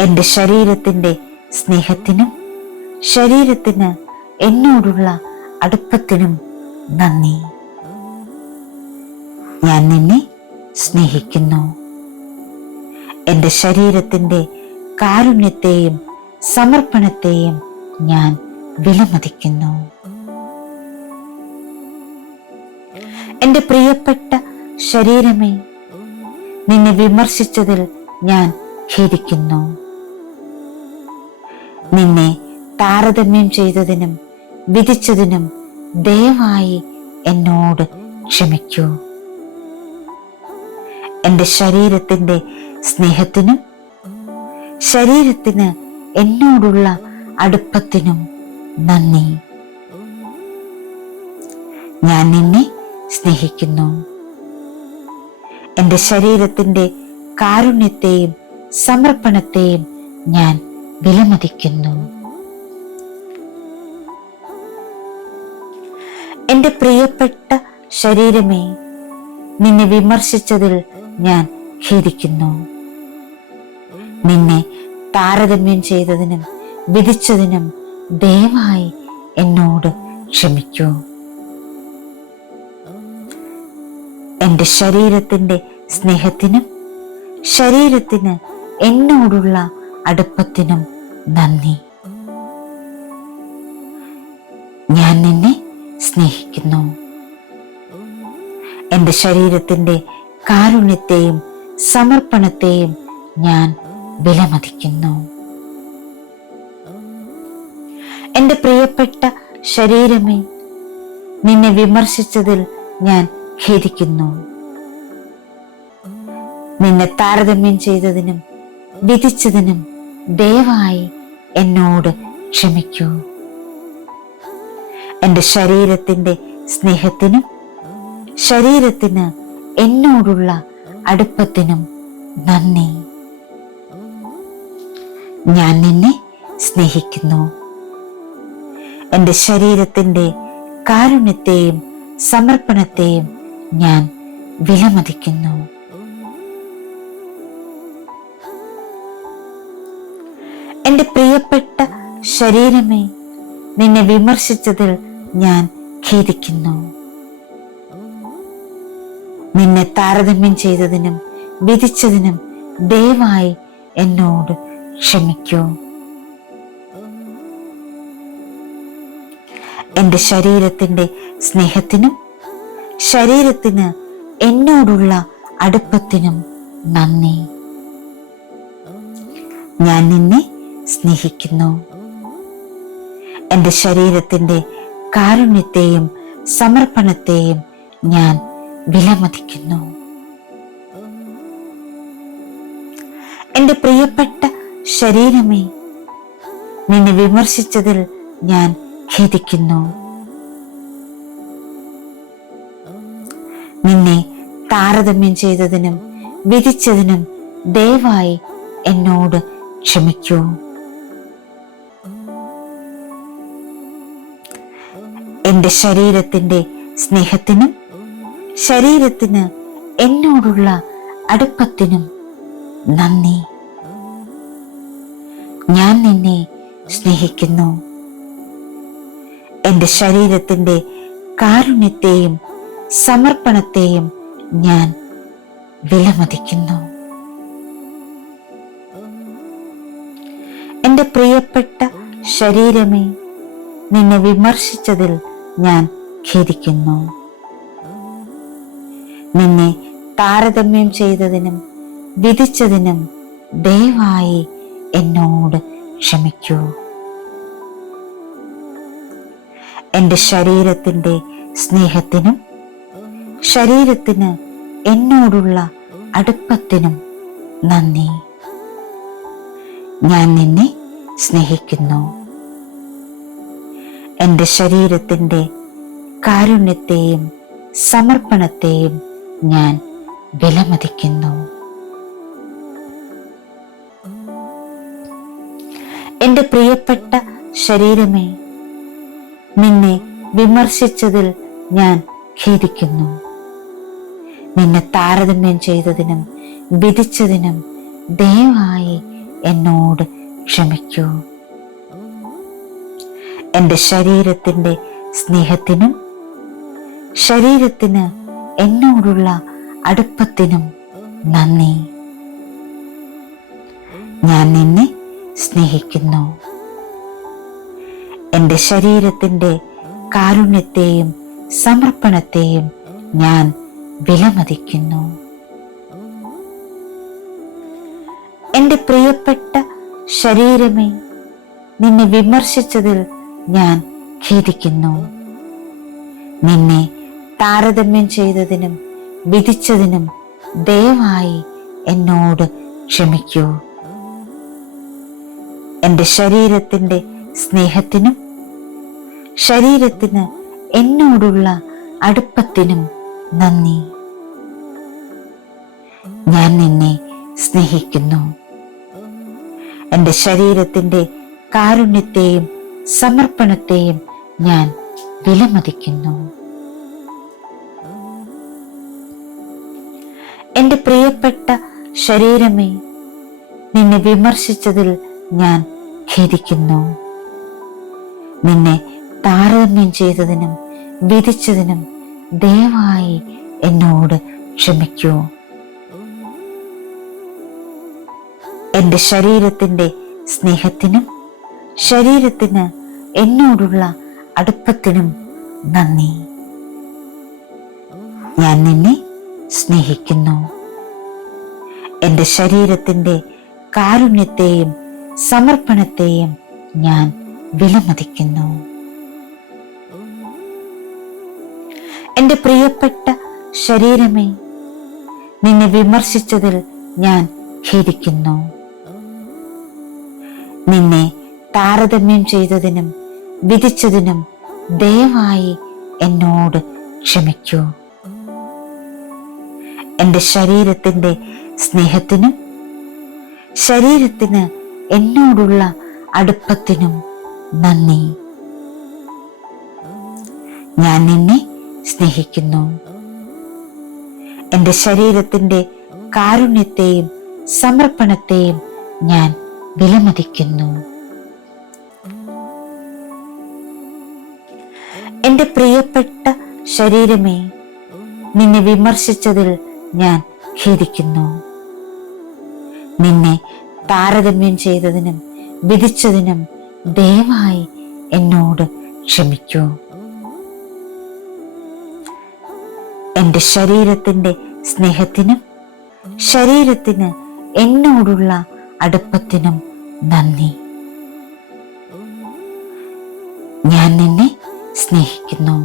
എന്റെ ശരീരത്തിന്റെ സ്നേഹത്തിനും ശരീരത്തിന് എന്നോടുള്ള അടുപ്പത്തിനും നന്ദി. ഞാൻ നിന്നെ സ്നേഹിക്കുന്നു. എന്റെ ശരീരത്തിന്റെ കാരുണ്യത്തെയും സമർപ്പണത്തെയും ഞാൻ വിലമതിക്കുന്നു. എന്റെ പ്രിയപ്പെട്ട ശരീരമേ, നിന്നെ വിമർശിച്ചതിൽ ഞാൻ ഖേദിക്കുന്നു. നിന്നെ താരതമ്യം ചെയ്തതിനും വിധിച്ചതിനും ദയവായി എന്നോട് ക്ഷമിക്കൂ. എന്റെ ശരീരത്തിന്റെ സ്നേഹത്തിനും ശരീരത്തിന് എന്നോടുള്ള അടുപ്പത്തിനും നന്ദി. ഞാൻ നിന്നെ സ്നേഹിക്കുന്നു. എന്റെ ശരീരത്തിന്റെ കാരുണ്യത്തെയും സമർപ്പണത്തെയും ഞാൻ വിലമതിക്കുന്നു. എൻ്റെ പ്രിയപ്പെട്ട ശരീരമേ, നിന്നെ വിമർശിച്ചതിൽ ഞാൻ ഖേദിക്കുന്നു. നിന്നെ താരതമ്യം ചെയ്തതിനും വിധിച്ചതിനും ദയവായി എന്നോട് ക്ഷമിക്കൂ. എൻ്റെ ശരീരത്തിൻ്റെ സ്നേഹത്തിനും ശരീരത്തിന് എന്നോടുള്ള അടുപ്പത്തിനും നന്ദി. ഞാൻ നിന്നെ സ്നേഹിക്കുന്നു. എൻ്റെ ശരീരത്തിൻ്റെ കാരുണ്യത്തെയും സമർപ്പണത്തെയും ഞാൻ വിലമതിക്കുന്നു. എൻ്റെ പ്രിയപ്പെട്ട ശരീരമേ, നിന്നെ വിമർശിച്ചതിൽ ഞാൻ ഖേദിക്കുന്നു. നിന്നെ താരതമ്യം ചെയ്തതിനും വിധിച്ചതിനും ദയവായി എന്നോട് ക്ഷമിക്കൂ. എൻ്റെ ശരീരത്തിൻ്റെ സ്നേഹത്തിനും ശരീരത്തിന് എന്നോടുള്ള അടുപ്പത്തിനും നന്ദി. ഞാൻ നിന്നെ സ്നേഹിക്കുന്നു. എൻ്റെ ശരീരത്തിൻ്റെ കാരുണ്യത്തെയും സമർപ്പണത്തെയും ഞാൻ വിലമതിക്കുന്നു. എൻ്റെ പ്രിയപ്പെട്ട ശരീരമേ, നിന്നെ വിമർശിച്ചതിൽ ഞാൻ ഖേദിക്കുന്നു. നിന്നെ താരതമ്യം ചെയ്തതിനും വിധിച്ചതിനും ദയവായി എന്നോട് ക്ഷമിക്കൂ. എൻ്റെ ശരീരത്തിൻ്റെ സ്നേഹത്തിനും ശരീരത്തിന് എന്നോടുള്ള അടുപ്പത്തിനും നന്ദി. ഞാൻ നിന്നെ സ്നേഹിക്കുന്നു. എൻ്റെ ശരീരത്തിൻ്റെ കാരുണ്യത്തെയും സമർപ്പണത്തെയും ഞാൻ വിലമതിക്കുന്നു. എൻ്റെ പ്രിയപ്പെട്ട ശരീരമേ, നിന്നെ വിമർശിച്ചതിൽ ഞാൻ ഖേദിക്കുന്നു. നിന്നെ താരതമ്യം ചെയ്തതിനും വിധിച്ചതിനും ദയവായി എന്നോട് ക്ഷമിക്കൂ. എൻ്റെ ശരീരത്തിൻ്റെ സ്നേഹത്തിനും ശരീരത്തിന് എന്നോടുള്ള അടുപ്പത്തിനും നന്ദി. ഞാൻ നിന്നെ സ്നേഹിക്കുന്നു. എൻ്റെ ശരീരത്തിൻ്റെ കാരുണ്യത്തെയും സമർപ്പണത്തെയും ഞാൻ വിലമതിക്കുന്നു. എൻ്റെ പ്രിയപ്പെട്ട ശരീരമേ, നിന്നെ വിമർശിച്ചതിൽ ഞാൻ ഖേദിക്കുന്നു. നിന്നെ താരതമ്യം ചെയ്തതിനും വിധിച്ചതിനും ദയവായി എന്നോട് ക്ഷമിക്കൂ. എൻ്റെ ശരീരത്തിൻ്റെ സ്നേഹത്തിനും ശരീരത്തിന് എന്നോടുള്ള അടുപ്പത്തിനും നന്ദി. ഞാൻ നിന്നെ സ്നേഹിക്കുന്നു. എൻ്റെ ശരീരത്തിൻ്റെ കാരുണ്യത്തെയും സമർപ്പണത്തെയും ഞാൻ വിലമതിക്കുന്നു. എൻ്റെ പ്രിയപ്പെട്ട ശരീരമേ, നിന്നെ വിമർശിച്ചതിൽ ഞാൻ ഖേദിക്കുന്നു. നിന്നെ താരതമ്യം ചെയ്തതിനും വിധിച്ചതിനും ദയവായി എന്നോട് ക്ഷമിക്കൂ. എൻ്റെ ശരീരത്തിൻ്റെ സ്നേഹത്തിനും ശരീരത്തിന് എന്നോടുള്ള അടുപ്പത്തിനും നന്ദി. ഞാൻ നിന്നെ സ്നേഹിക്കുന്നു. എൻ്റെ ശരീരത്തിൻ്റെ കാരുണ്യത്തെയും സമർപ്പണത്തെയും ഞാൻ വിലമതിക്കുന്നു. എൻ്റെ പ്രിയപ്പെട്ട ശരീരമേ, നിന്നെ വിമർശിച്ചതിൽ ഞാൻ ഖേദിക്കുന്നു. നിന്നെ താരതമ്യം ചെയ്തതിനും വിധിച്ചതിനും ദയവായി എന്നോട് ക്ഷമിക്കൂ. എൻ്റെ ശരീരത്തിൻ്റെ സ്നേഹത്തിനും ശരീരത്തിന് എന്നോടുള്ള അടുപ്പത്തിനും നന്ദി. ഞാൻ നിന്നെ സ്നേഹിക്കുന്നു. എൻ്റെ ശരീരത്തിൻ്റെ കാരുണ്യത്തെയും സമർപ്പണത്തെയും ഞാൻ വിലമതിക്കുന്നു. എൻ്റെ പ്രിയപ്പെട്ട ശരീരമേ, നിന്നെ വിമർശിച്ചതിൽ ഞാൻ ഖേദിക്കുന്നു. നിന്നെ താരതമ്യം ചെയ്തതിനും വിധിച്ചതിനും ദയവായി എന്നോട് ക്ഷമിക്കൂ. എൻ്റെ ശരീരത്തിൻ്റെ സ്നേഹത്തിനും ശരീരത്തിന് എന്നോടുള്ള അടുപ്പത്തിനും നന്ദി. ഞാൻ നിന്നെ സ്നേഹിക്കുന്നു. എൻ്റെ ശരീരത്തിൻ്റെ കാരുണ്യത്തെയും സമർപ്പണത്തെയും ഞാൻ വിലമതിക്കുന്നു. എൻ്റെ പ്രിയപ്പെട്ട ശരീരമേ, നിന്നെ വിമർശിച്ചതിൽ ഞാൻ ഖേദിക്കുന്നു. നിന്നെ താരതമ്യം ചെയ്തതിനും വിധിച്ചതിനും ദയവായി എന്നോട് ക്ഷമിക്കൂ. എൻ്റെ ശരീരത്തിൻ്റെ സ്നേഹത്തിനും ശരീരത്തിന് എന്നോടുള്ള അടുപ്പത്തിനും നന്ദി. ഞാൻ നിന്നെ സ്നേഹിക്കുന്നു. എൻ്റെ ശരീരത്തിൻ്റെ കാരുണ്യത്തെയും സമർപ്പണത്തെയും ഞാൻ വിലമതിക്കുന്നു. എൻ്റെ പ്രിയപ്പെട്ട ശരീരമേ, നിന്നെ വിമർശിച്ചതിൽ ഞാൻ ഖേദിക്കുന്നു. നിന്നെ താരതമ്യം ചെയ്തതിനും വിധിച്ചതിനും ദയവായി എന്നോട് ക്ഷമിക്കൂ. എൻ്റെ ശരീരത്തിൻ്റെ സ്നേഹത്തിനും ശരീരത്തിന് എന്നോടുള്ള അടുപ്പത്തിനും നന്ദി. ഞാൻ നിന്നെ സ്നേഹിക്കുന്നു.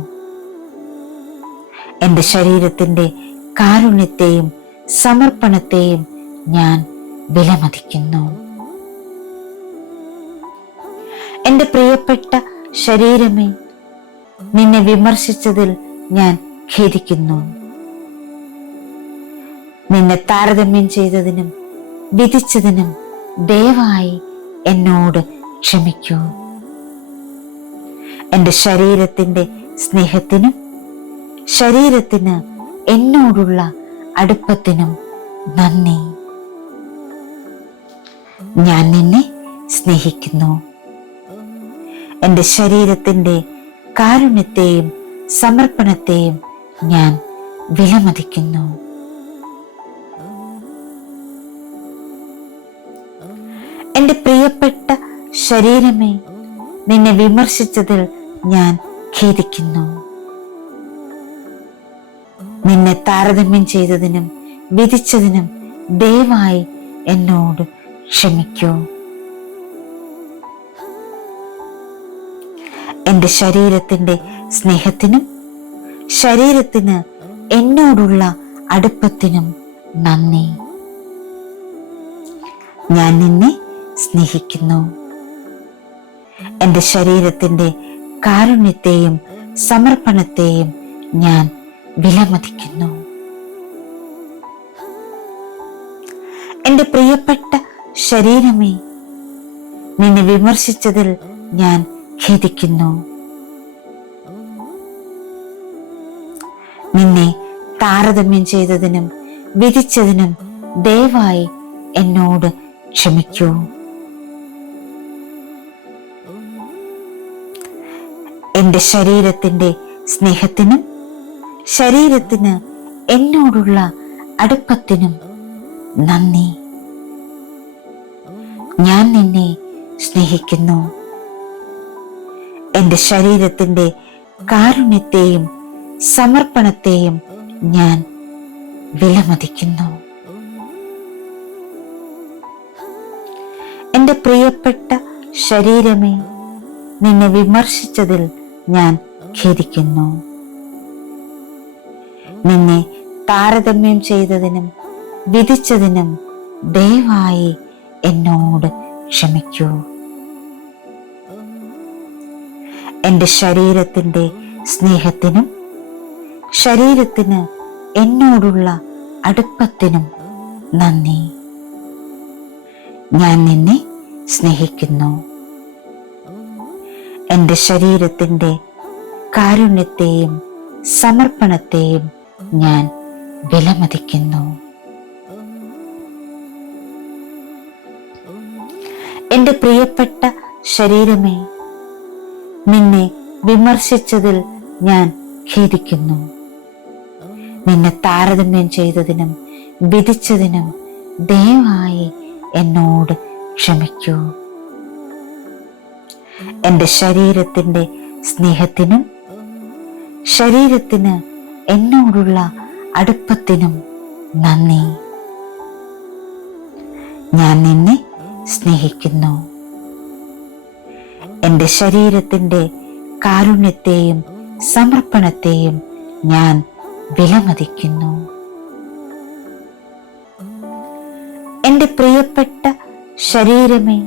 എൻ്റെ ശരീരത്തിൻ്റെ കാരുണ്യത്തെയും സമർപ്പണത്തെയും ഞാൻ വിലമതിക്കുന്നു. എൻ്റെ പ്രിയപ്പെട്ട ശരീരമേ, നിന്നെ വിമർശിച്ചതിൽ ഞാൻ ഖേദിക്കുന്നു. നിന്നെ താരതമ്യം ചെയ്തതിനും വിധിച്ചതിനും ദയവായി എന്നോട് ക്ഷമിക്കൂ. എൻ്റെ ശരീരത്തിൻ്റെ സ്നേഹത്തിനും ശരീരത്തിന് എന്നോടുള്ള അടുപ്പത്തിനും നന്ദി. ഞാൻ നിന്നെ സ്നേഹിക്കുന്നു. എൻ്റെ ശരീരത്തിൻ്റെ കാരുണ്യത്തെയും സമർപ്പണത്തെയും ഞാൻ വിലമതിക്കുന്നു. എൻ്റെ പ്രിയപ്പെട്ട ശരീരമേ, നിന്നെ വിമർശിച്ചതിൽ ഞാൻ ഖേദിക്കുന്നു. നിന്നെ താരതമ്യം ചെയ്തതിനും വിധിച്ചതിനും ദയവായി എന്നോട് ക്ഷമിക്കൂ. എൻ്റെ ശരീരത്തിൻ്റെ സ്നേഹത്തിനും ശരീരത്തിന് എന്നോടുള്ള അടുപ്പത്തിനും നന്ദി. ഞാൻ നിന്നെ സ്നേഹിക്കുന്നു. എൻ്റെ ശരീരത്തിൻ്റെ കാരുണ്യത്തെയും സമർപ്പണത്തെയും ഞാൻ വിലമതിക്കുന്നു. എൻ്റെ പ്രിയപ്പെട്ട ശരീരമേ, നിന്നെ വിമർശിച്ചതിൽ ഞാൻ ഖേദിക്കുന്നു. നിന്നെ താരതമ്യം ചെയ്തതിനും വിധിച്ചതിനും ദയവായി എന്നോട് ക്ഷമിക്കൂ. എൻ്റെ ശരീരത്തിൻ്റെ സ്നേഹത്തിനും ശരീരത്തിന് എന്നോടുള്ള അടുപ്പത്തിനും നന്ദി. ഞാൻ നിന്നെ സ്നേഹിക്കുന്നു. എൻ്റെ ശരീരത്തിൻ്റെ കാരുണ്യത്തെയും സമർപ്പണത്തെയും ഞാൻ വിലമതിക്കുന്നു. എൻ്റെ പ്രിയപ്പെട്ട ശരീരമേ, നിന്നെ വിമർശിച്ചതിൽ ഞാൻ ഖേദിക്കുന്നു. നിന്നെ താരതമ്യം ചെയ്തതിനും വിധിച്ചതിനും ദയവായി എന്നോട് ക്ഷമിക്കൂ. എൻ്റെ ശരീരത്തിൻ്റെ സ്നേഹത്തിനും ശരീരത്തിന് എന്നോടുള്ള അടുപ്പത്തിനും നന്ദി. ഞാൻ നിന്നെ സ്നേഹിക്കുന്നു. എൻ്റെ ശരീരത്തിൻ്റെ കാരുണ്യത്തെയും സമർപ്പണത്തെയും ഞാൻ വിലമതിക്കുന്നു. എൻ്റെ പ്രിയപ്പെട്ട ശരീരമേ, നിന്നെ വിമർശിച്ചതിൽ ഞാൻ ഖേദിക്കുന്നു. നിന്നെ താരതമ്യം ചെയ്തതിനും വിധിച്ചതിനും ദയവായി എന്നോട് ക്ഷമിക്കൂ. എൻ്റെ ശരീരത്തിൻ്റെ സ്നേഹത്തിനും ശരീരത്തിന് എന്നോടുള്ള അടുപ്പത്തിനും നന്ദി. ഞാൻ നിന്നെ സ്നേഹിക്കുന്നു. എൻ്റെ ശരീരത്തിൻ്റെ കാരുണ്യത്തെയും സമർപ്പണത്തെയും ഞാൻ വിലമതിക്കുന്നു. എൻ്റെ പ്രിയപ്പെട്ട ശരീരമേ,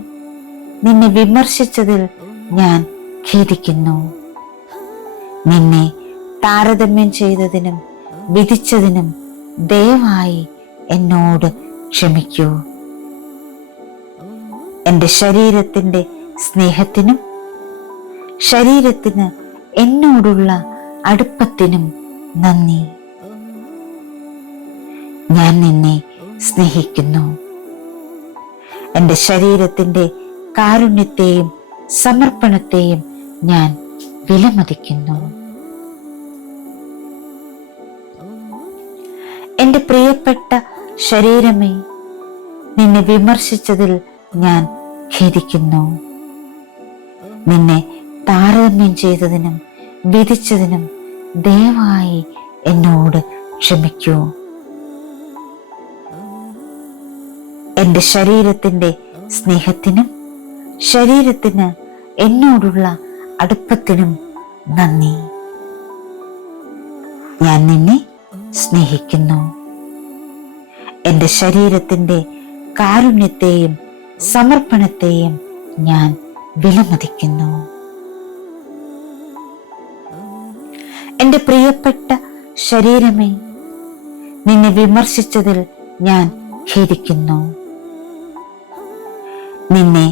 നിന്നെ വിമർശിച്ചതിൽ ഞാൻ ഖേദിക്കുന്നു. നിന്നെ താരതമ്യം ചെയ്തതിനും വിധിച്ചതിനും ദയവായി എന്നോട് ക്ഷമിക്കൂ. എൻ്റെ ശരീരത്തിൻ്റെ സ്നേഹത്തിനും ശരീരത്തിന് എന്നോടുള്ള അടുപ്പത്തിനും നന്ദി. ഞാൻ നിന്നെ സ്നേഹിക്കുന്നു. എൻ്റെ ശരീരത്തിൻ്റെ കാരുണ്യത്തെയും സമർപ്പണത്തെയും ഞാൻ വിലമതിക്കുന്നു. എൻ്റെ പ്രിയപ്പെട്ട ശരീരമേ, നിന്നെ വിമർശിച്ചതിൽ ഞാൻ ഖേദിക്കുന്നു. നിന്നെ താരതമ്യം ചെയ്തതിനും വിധിച്ചതിനും ദയവായി എന്നോട് ക്ഷമിക്കൂ. എൻ്റെ ശരീരത്തിൻ്റെ സ്നേഹത്തിനും ശരീരത്തിന് എന്നോടുള്ള അടുപ്പത്തിനും നന്ദി. ഞാൻ നിന്നെ സ്നേഹിക്കുന്നു. എൻ്റെ ശരീരത്തിൻ്റെ കാരുണ്യത്തെയും സമർപ്പണത്തെയും ഞാൻ വിലമതിക്കുന്നു. എൻ്റെ പ്രിയപ്പെട്ട ശരീരമേ, നിന്നെ വിമർശിച്ചതിൽ ഞാൻ ഖേദിക്കുന്നു. നിന്നെ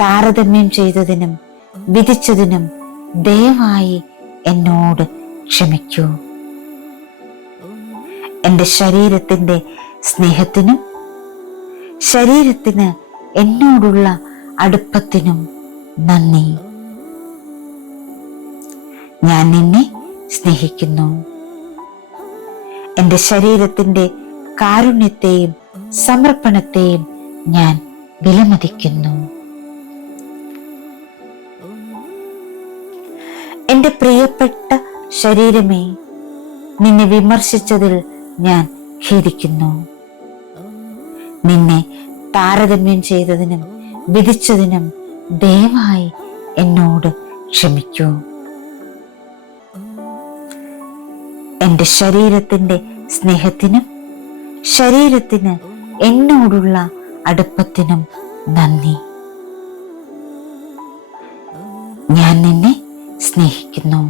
താരതമ്യം ചെയ്തതിനും വിധിച്ചതിനും ദയവായി എന്നോട് ക്ഷമിക്കൂ. എൻ്റെ ശരീരത്തിൻ്റെ സ്നേഹത്തിനും ശരീരത്തിന് എന്നോടുള്ള അടുപ്പത്തിനും നന്ദി. ഞാൻ നിന്നെ സ്നേഹിക്കുന്നു. എൻ്റെ ശരീരത്തിൻ്റെ കാരുണ്യത്തെയും സമർപ്പണത്തെയും ഞാൻ വിലമതിക്കുന്നു. എൻ്റെ പ്രിയപ്പെട്ട ശരീരമേ, നിന്നെ വിമർശിച്ചതിൽ ഞാൻ ഖേദിക്കുന്നു. നിന്നെ താരതമ്യം ചെയ്തതിനും വിധിച്ചതിനും ദയവായി എന്നോട് ക്ഷമിക്കൂ. എൻ്റെ ശരീരത്തിൻ്റെ സ്നേഹത്തിനും ശരീരത്തിന് എന്നോടുള്ള അടുപ്പത്തിനും നന്ദി. ഞാൻ നിന്നെ സ്നേഹിക്കുന്നു.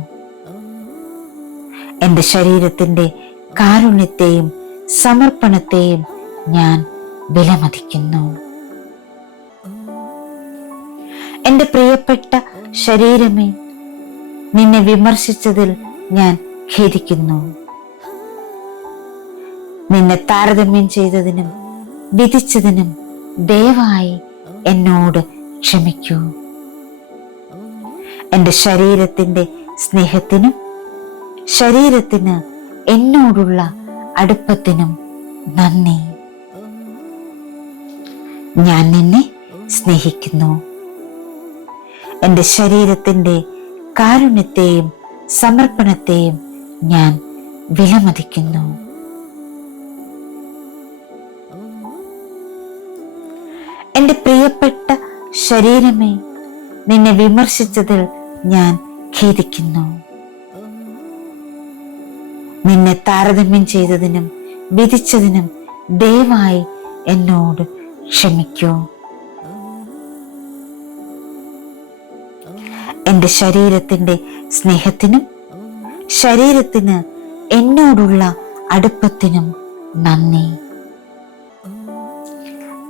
എൻ്റെ ശരീരത്തിൻ്റെ കാരുണ്യത്തെയും സമർപ്പണത്തെയും ഞാൻ വിലമതിക്കുന്നു. എൻ്റെ പ്രിയപ്പെട്ട ശരീരമേ, നിന്നെ വിമർശിച്ചതിൽ ഞാൻ ഖേദിക്കുന്നു. നിന്നെ താരതമ്യം ചെയ്തതിനും വിധിച്ചതിനും ദയവായി എന്നോട് ക്ഷമിക്കൂ. എൻ്റെ ശരീരത്തിൻ്റെ സ്നേഹത്തിനും ശരീരത്തിന് എന്നോടുള്ള അടുപ്പത്തിനും നന്ദി. ഞാൻ നിന്നെ സ്നേഹിക്കുന്നു. എൻ്റെ ശരീരത്തിൻ്റെ കാരുണ്യത്തെയും സമർപ്പണത്തെയും ഞാൻ വിലമതിക്കുന്നു. എൻ്റെ പ്രിയപ്പെട്ട ശരീരമേ, നിന്നെ വിമർശിച്ചതിൽ ഞാൻ ഖേദിക്കുന്നു. നിന്നെ താരതമ്യം ചെയ്തതിനും വിധിച്ചതിനും ദയവായി എന്നോട് ക്ഷമിക്കൂ. എൻ്റെ ശരീരത്തിൻ്റെ സ്നേഹത്തിനും ശരീരത്തിന് എന്നോടുള്ള അടുപ്പത്തിനും നന്ദി.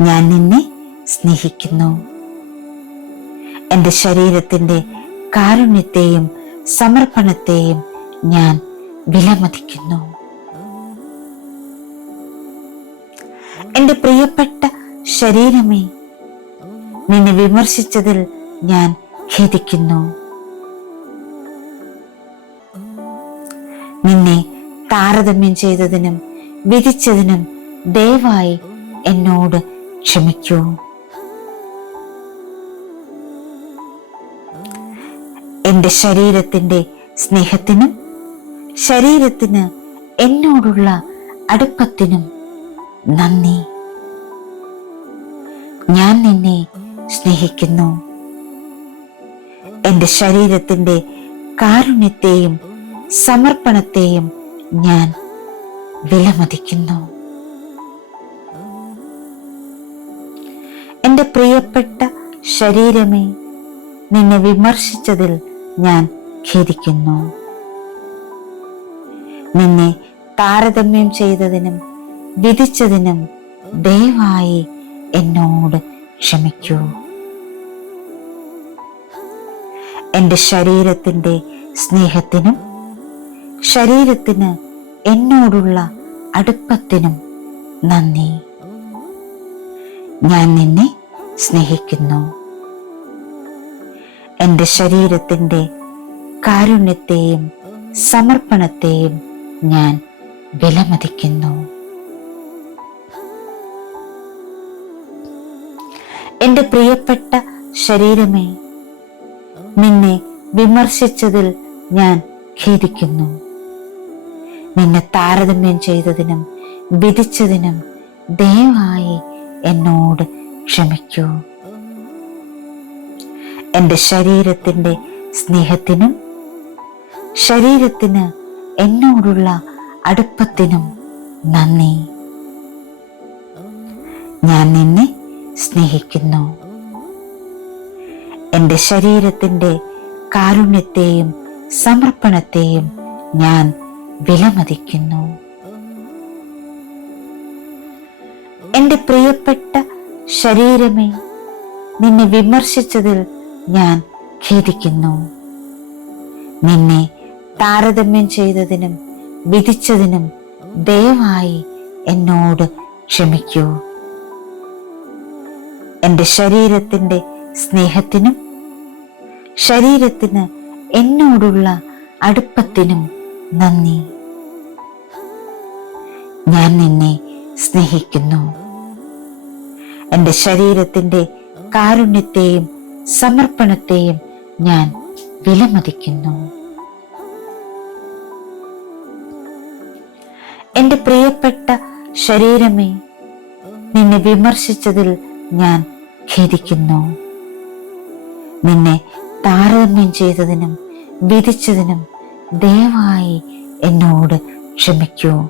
ഞാൻ നിന്നെ സ്നേഹിക്കുന്നു. എൻ്റെ ശരീരത്തിൻ്റെ കാരുണ്യത്തെയും സമർപ്പണത്തെയും ഞാൻ വിലമതിക്കുന്നു. എൻ്റെ പ്രിയപ്പെട്ട ശരീരമേ, നിന്നെ വിമർശിച്ചതിൽ ഞാൻ ഖേദിക്കുന്നു. നിന്നെ താരതമ്യം ചെയ്തതിനും വിധിച്ചതിനും ദയവായി എന്നോട് ക്ഷമിക്കൂ. എന്റെ ശരീരത്തിന്റെ സ്നേഹത്തിനും ശരീരത്തിന് എന്നോടുള്ള അടുപ്പത്തിനും നന്ദി. ഞാൻ നിന്നെ സ്നേഹിക്കുന്നു. എന്റെ ശരീരത്തിന്റെ കാരുണ്യത്തെയും സമർപ്പണത്തെയും ഞാൻ വിലമതിക്കുന്നു. എന്റെ പ്രിയപ്പെട്ട ശരീരമേ, നിന്നെ വിമർശിച്ചതിൽ ഞാൻ ഖേദിക്കുന്നു. നിന്നെ താരതമ്യം ചെയ്തതിനും വിധിച്ചതിനും ദയവായി എന്നോട് ക്ഷമിക്കൂ. എന്റെ ശരീരത്തിന്റെ സ്നേഹത്തിനും ശരീരത്തിന് എന്നോടുള്ള അടുപ്പത്തിനും നന്ദി. ഞാൻ നിന്നെ സ്നേഹിക്കുന്നു. എന്റെ ശരീരത്തിന്റെ കാരുണ്യത്തെയും സമർപ്പണത്തെയും ഞാൻ വിലമതിക്കുന്നു. എന്റെ പ്രിയപ്പെട്ട ശരീരമേ, നിന്നെ വിമർശിച്ചതിൽ ഞാൻ ഖേദിക്കുന്നു. നിന്നെ താരതമ്യം ചെയ്തതിനും വിധിച്ചതിനും ദയവായി എന്നോട് ക്ഷമിക്കൂ. എന്റെ ശരീരത്തിന്റെ സ്നേഹത്തിനും ശരീരത്തിന് എന്നോടുള്ള അടുപ്പത്തിനും നന്ദി. ഞാൻ നിന്നെ സ്നേഹിക്കുന്നു. എന്റെ ശരീരത്തിന്റെ കാരുണ്യത്തെയും സമർപ്പണത്തെയും ഞാൻ വിലമതിക്കുന്നു. എന്റെ പ്രിയപ്പെട്ട ശരീരമേ, നിന്നെ വിമർശിച്ചതിൽ ഞാൻ ഖേദിക്കുന്നു. നിന്നെ താരതമ്യം ചെയ്തതിനും വിധിച്ചതിനും ദയവായി എന്നോട് ക്ഷമിക്കൂ. എന്റെ ശരീരത്തിന്റെ സ്നേഹത്തിനും ശരീരത്തിന് എന്നോടുള്ള അടുപ്പത്തിനും നന്ദി. ഞാൻ നിന്നെ സ്നേഹിക്കുന്നു. എന്റെ ശരീരത്തിന്റെ കാരുണ്യത്തെയും സമർപ്പണത്തെയും ഞാൻ വിലമതിക്കുന്നു. എന്റെ പ്രിയപ്പെട്ട ശരീരമേ, നിന്നെ വിമർശിച്ചതിൽ ഞാൻ ഖേദിക്കുന്നു. നിന്നെ താരതമ്യം ചെയ്തതിനും വിധിച്ചതിനും ദയവായി എന്നോട് ക്ഷമിക്കൂ.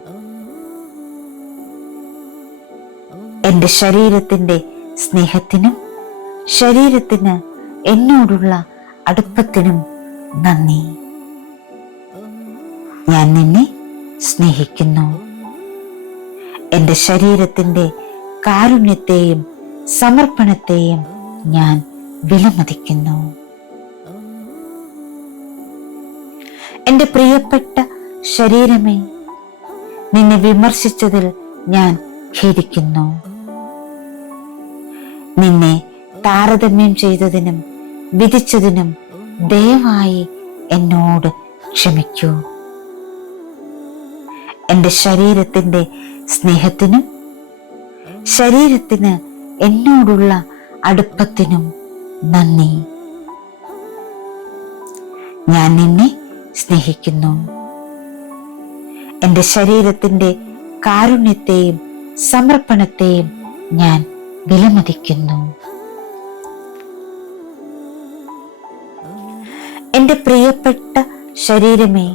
എന്റെ ശരീരത്തിന്റെ സ്നേഹത്തിനും ശരീരത്തിന് എന്നോടുള്ള അടുപ്പത്തിനും നന്ദി. ഞാൻ നിന്നെ സ്നേഹിക്കുന്നു. എന്റെ ശരീരത്തിന്റെ കാരുണ്യത്തെയും സമർപ്പണത്തെയും ഞാൻ വിലമതിക്കുന്നു. എന്റെ പ്രിയപ്പെട്ട ശരീരമേ, നിന്നെ വിമർശിച്ചതിൽ ഞാൻ ഖേദിക്കുന്നു. നിന്നെ താരതമ്യം ചെയ്തതിനും വിധിച്ചതിനും ദയവായി എന്നോട് ക്ഷമിക്കൂ. എന്റെ ശരീരത്തിന്റെ സ്നേഹത്തിനും ശരീരത്തിന് എന്നോടുള്ള അടുപ്പത്തിനും നന്ദി. ഞാൻ നിന്നെ സ്നേഹിക്കുന്നു. എന്റെ ശരീരത്തിന്റെ കാരുണ്യത്തെയും സമർപ്പണത്തെയും ഞാൻ വിലമതിക്കുന്നു. എന്റെ പ്രിയപ്പെട്ട ശരീരമേ,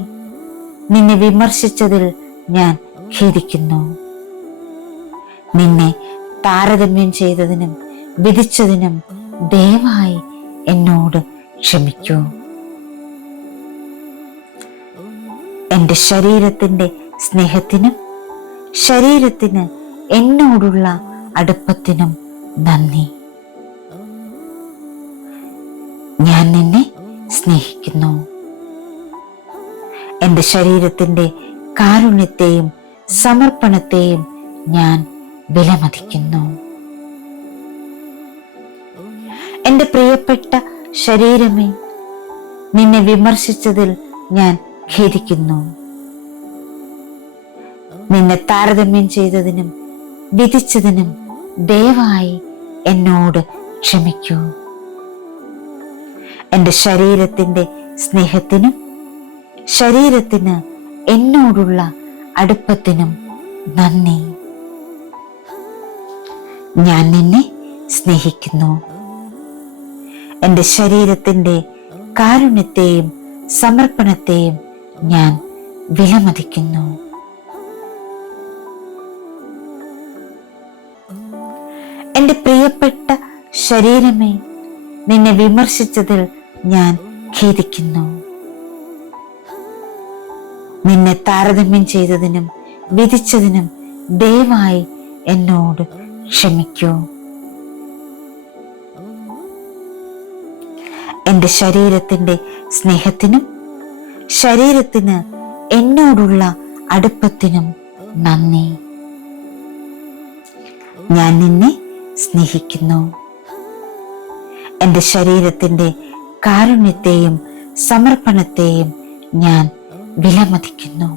നിന്നെ വിമർശിച്ചതിൽ ഞാൻ ഖേദിക്കുന്നു. നിന്നെ താരതമ്യം ചെയ്തതിനും വിധിച്ചതിനും ദയവായി എന്നോട് ക്ഷമിക്കൂ. എന്റെ ശരീരത്തിന്റെ സ്നേഹത്തിനും ശരീരത്തിന് എന്നോടുള്ള അടുപ്പത്തിനും നന്ദി. ഞാൻ നിന്നെ സ്നേഹിക്കുന്നു. എന്റെ ശരീരത്തിന്റെ കാരുണ്യത്തെയും സമർപ്പണത്തെയും ഞാൻ വിലമതിക്കുന്നു. എൻ്റെ പ്രിയപ്പെട്ട ശരീരമേ, നിന്നെ വിമർശിച്ചതിൽ ഞാൻ ഖേദിക്കുന്നു. നിന്നെ താരതമ്യം ചെയ്തതിനും വിധിച്ചതിനും ദയവായി എന്നോട് ക്ഷമിക്കൂ. എൻ്റെ ശരീരത്തിൻ്റെ സ്നേഹത്തിനും ശരീരത്തിന് എന്നോടുള്ള അടുപ്പത്തിനും നന്ദി. ഞാൻ നിന്നെ സ്നേഹിക്കുന്നു. എൻ്റെ ശരീരത്തിൻ്റെ കാരുണ്യത്തെയും സമർപ്പണത്തെയും ഞാൻ വിലമതിക്കുന്നു. എൻ്റെ പ്രിയപ്പെട്ട ശരീരമേ, നിന്നെ വിമർശിച്ചതിൽ ഞാൻ ഖേദിക്കുന്നു. നിന്നെ താരതമ്യം ചെയ്തതിനും വിധിച്ചതിനും ദയവായി എന്നോട് ക്ഷമിക്കൂ. എൻ്റെ ശരീരത്തിൻ്റെ സ്നേഹത്തിനും ശരീരത്തിന് എന്നോടുള്ള അടുപ്പത്തിനും നന്ദി. ഞാൻ നിന്നെ സ്നേഹിക്കുന്നു. എൻ്റെ ശരീരത്തിൻ്റെ കാരുണ്യത്തെയും സമർപ്പണത്തെയും ഞാൻ വിലമതിക്കുന്നു.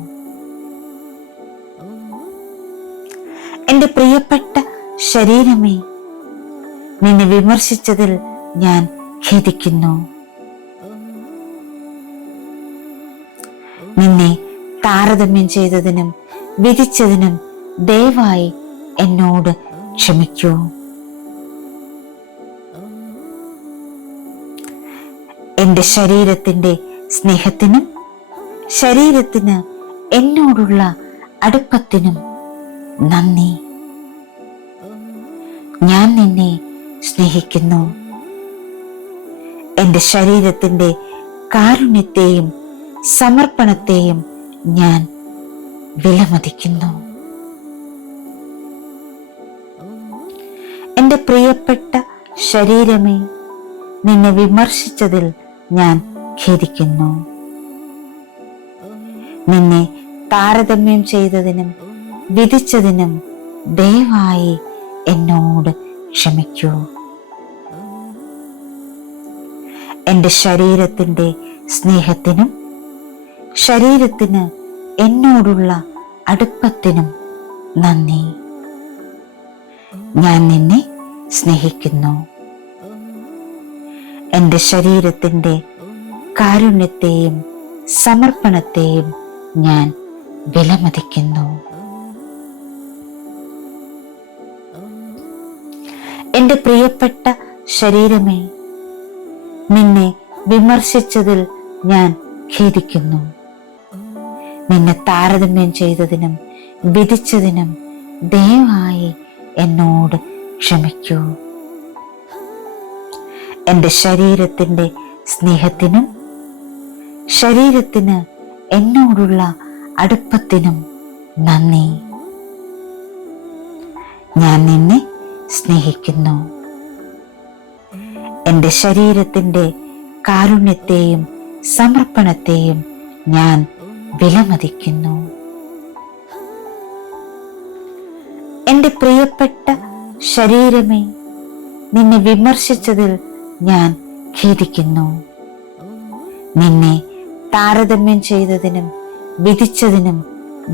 എൻ്റെ പ്രിയപ്പെട്ട ശരീരമേ, നിന്നെ വിമർശിച്ചതിൽ ഞാൻ ഖേദിക്കുന്നു. നിന്നെ താരതമ്യം ചെയ്തതിനും വിധിച്ചതിനും ദയവായി എന്നോട് ക്ഷമിക്കൂ. എൻ്റെ ശരീരത്തിൻ്റെ സ്നേഹത്തിനും ശരീരത്തിന് എന്നോടുള്ള അടുപ്പത്തിനും നന്ദി. ഞാൻ നിന്നെ സ്നേഹിക്കുന്നു. എൻ്റെ ശരീരത്തിൻ്റെ കാരുണ്യത്തെയും സമർപ്പണത്തെയും ഞാൻ വിലമതിക്കുന്നു. എൻ്റെ പ്രിയപ്പെട്ട ശരീരമേ, നിന്നെ വിമർശിച്ചതിൽ ഞാൻ ഖേദിക്കുന്നു. നിന്നെ താരതമ്യം ചെയ്തതിനും വിധിച്ചതിനും ദയവായി എന്നോട് ക്ഷമിക്കൂ. എൻ്റെ ശരീരത്തിൻ്റെ സ്നേഹത്തിനും ശരീരത്തിന് എന്നോടുള്ള അടുപ്പത്തിനും നന്ദി. ഞാൻ നിന്നെ സ്നേഹിക്കുന്നു. എൻ്റെ ശരീരത്തിൻ്റെ കാരുണ്യത്തെയും സമർപ്പണത്തെയും ഞാൻ വിലമതിക്കുന്നു. എൻ്റെ പ്രിയപ്പെട്ട ശരീരമേ, നിന്നെ വിമർശിച്ചതിൽ ഞാൻ ഖേദിക്കുന്നു. നിന്നെ താരതമ്യം ചെയ്തതിനും വിധിച്ചതിനും ദയവായി എന്നോട് ക്ഷമിക്കൂ. എൻ്റെ ശരീരത്തിൻ്റെ സ്നേഹത്തിനും ശരീരത്തിന് എന്നോടുള്ള അടുപ്പത്തിനും നന്ദി. ഞാൻ നിന്നെ സ്നേഹിക്കുന്നു. എൻ്റെ ശരീരത്തിൻ്റെ കാരുണ്യത്തെയും സമർപ്പണത്തെയും ഞാൻ വിലമതിക്കുന്നു. എൻ്റെ പ്രിയപ്പെട്ട ശരീരമേ, നിന്നെ വിമർശിച്ചതിൽ ഞാൻ ഖേദിക്കുന്നു. നിന്നെ താരതമ്യം ചെയ്തതിനും വിധിച്ചതിനും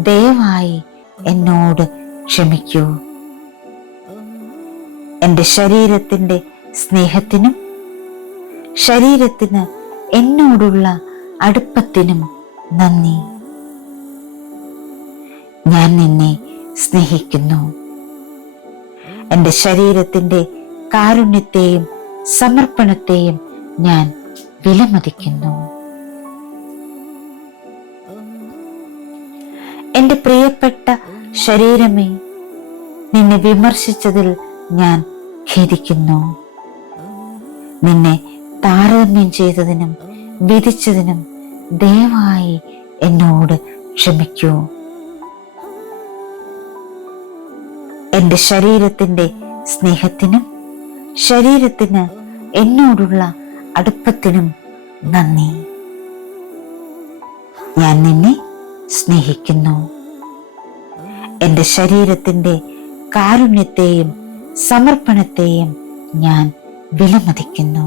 ദയവായി എന്നോട് ക്ഷമിക്കൂ. എൻ്റെ ശരീരത്തിൻ്റെ സ്നേഹത്തിനും ശരീരത്തിന് എന്നോടുള്ള അടുപ്പത്തിനും നന്ദി. ഞാൻ നിന്നെ സ്നേഹിക്കുന്നു. എൻ്റെ ശരീരത്തിൻ്റെ കാരുണ്യത്തെയും സമർപ്പണത്തെയും ഞാൻ വിലമതിക്കുന്നു. എൻ്റെ പ്രിയപ്പെട്ട ശരീരമേ, നിന്നെ വിമർശിച്ചതിൽ ഞാൻ ഖേദിക്കുന്നു. നിന്നെ താരതമ്യം ചെയ്തതിനും വിധിച്ചതിനും ദയവായി എന്നോട് ക്ഷമിക്കൂ. എൻ്റെ ശരീരത്തിൻ്റെ സ്നേഹത്തിനും ശരീരത്തിന് എന്നോടുള്ള അടുപ്പത്തിനും നന്ദി. ഞാൻ നിന്നെ സ്നേഹിക്കുന്നു. എൻ്റെ ശരീരത്തിൻ്റെ കാരുണ്യത്തെയും സമർപ്പണത്തെയും ഞാൻ വിലമതിക്കുന്നു.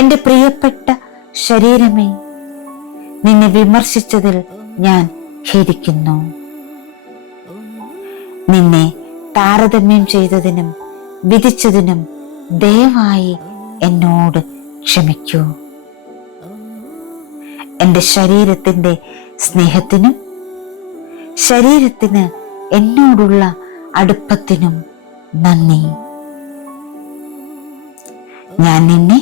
എൻ്റെ പ്രിയപ്പെട്ട ശരീരമേ, നിന്നെ വിമർശിച്ചതിൽ ഞാൻ ഖേദിക്കുന്നു. നിന്നെ താരതമ്യം ചെയ്തതിനും വിധിച്ചതിനും ദയവായി എന്നോട് ക്ഷമിക്കൂ. എൻ്റെ ശരീരത്തിൻ്റെ സ്നേഹത്തിനും ശരീരത്തിന് എന്നോടുള്ള അടുപ്പത്തിനും നന്ദി. ഞാൻ നിന്നെ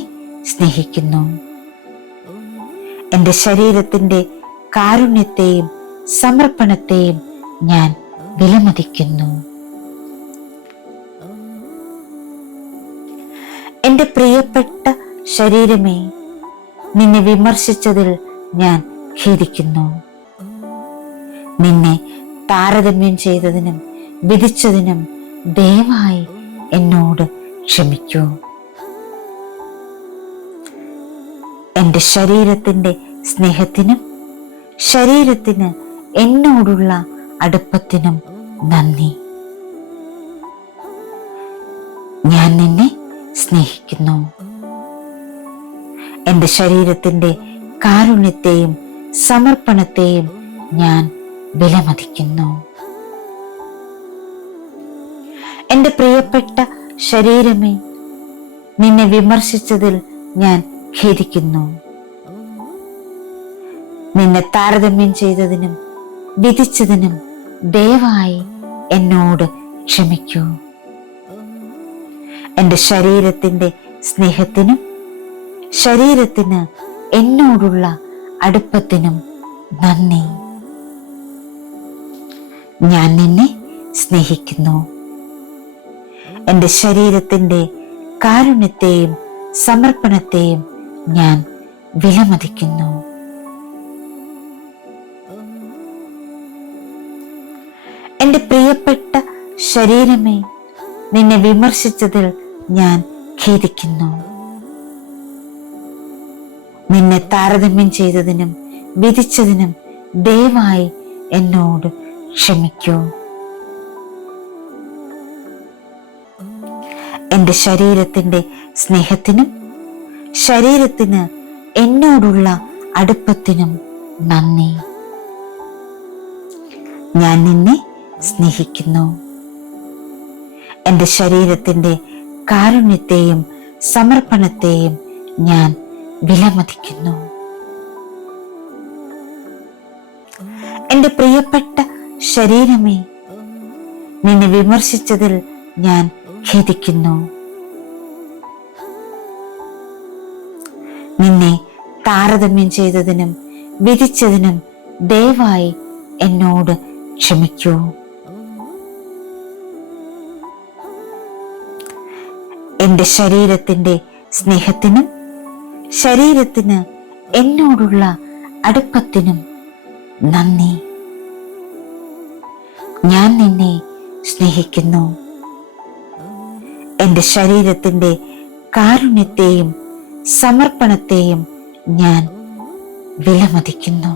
സ്നേഹിക്കുന്നു. എൻ്റെ ശരീരത്തിൻ്റെ കാരുണ്യത്തെയും സമർപ്പണത്തെയും ഞാൻ വിലമതിക്കുന്നു. എൻ്റെ പ്രിയപ്പെട്ട ശരീരമേ, നിന്നെ വിമർശിച്ചതിൽ ഞാൻ ഖേദിക്കുന്നു. നിന്നെ താരതമ്യം ചെയ്തതിനും വിധിച്ചതിനും ദയവായി എന്നോട് ക്ഷമിക്കൂ. എൻ്റെ ശരീരത്തിൻ്റെ സ്നേഹത്തിനും ശരീരത്തിന് എന്നോടുള്ള അടുപ്പത്തിനും നന്ദി. ഞാൻ നിന്നെ സ്നേഹിക്കുന്നു. എൻ്റെ ശരീരത്തിൻ്റെ കാരുണ്യത്തെയും സമർപ്പണത്തെയും ഞാൻ വിലമതിക്കുന്നു. എൻ്റെ പ്രിയപ്പെട്ട ശരീരമേ, നിന്നെ വിമർശിച്ചതിൽ ഞാൻ ഖേദിക്കുന്നു. നിന്നെ താരതമ്യം ചെയ്തതിനും വിധിച്ചതിനും ദയവായി എന്നോട് ക്ഷമിക്കൂ. എൻ്റെ ശരീരത്തിൻ്റെ സ്നേഹത്തിനും ശരീരത്തിന് എന്നോടുള്ള അടുപ്പത്തിനും നന്ദി. ഞാൻ നിന്നെ സ്നേഹിക്കുന്നു. എൻ്റെ ശരീരത്തിൻ്റെ കാരുണ്യത്തെയും സമർപ്പണത്തെയും ഞാൻ വിലമതിക്കുന്നു. എൻ്റെ പ്രിയപ്പെട്ട ശരീരമേ, നിന്നെ വിമർശിച്ചതിൽ ഞാൻ ഖേദിക്കുന്നു. നിന്നെ താരതമ്യം ചെയ്തതിനും വിധിച്ചതിനും ദയവായി എന്നോട് ക്ഷമിക്കൂ. എൻ്റെ ശരീരത്തിൻ്റെ സ്നേഹത്തിനും ശരീരത്തിന് എന്നോടുള്ള അടുപ്പത്തിനും നന്ദി. ഞാൻ നിന്നെ സ്നേഹിക്കുന്നു. എൻ്റെ ശരീരത്തിൻ്റെ കാരുണ്യത്തെയും സമർപ്പണത്തെയും ഞാൻ വിലമതിക്കുന്നു. എൻ്റെ പ്രിയപ്പെട്ട ശരീരമേ, നിന്നെ വിമർശിച്ചതിൽ ഞാൻ ഖേദിക്കുന്നു. നിന്നെ താരതമ്യം ചെയ്തതിനും വിധിച്ചതിനും ദയവായി എന്നോട് ക്ഷമിക്കൂ. എൻ്റെ ശരീരത്തിൻ്റെ സ്നേഹത്തിനും ശരീരത്തിന് എന്നോടുള്ള അടുപ്പത്തിനും നന്ദി. ഞാൻ നിന്നെ സ്നേഹിക്കുന്നു. എൻ്റെ ശരീരത്തിൻ്റെ കാരുണ്യത്തെയും സമർപ്പണത്തെയും ഞാൻ വിലമതിക്കുന്നു.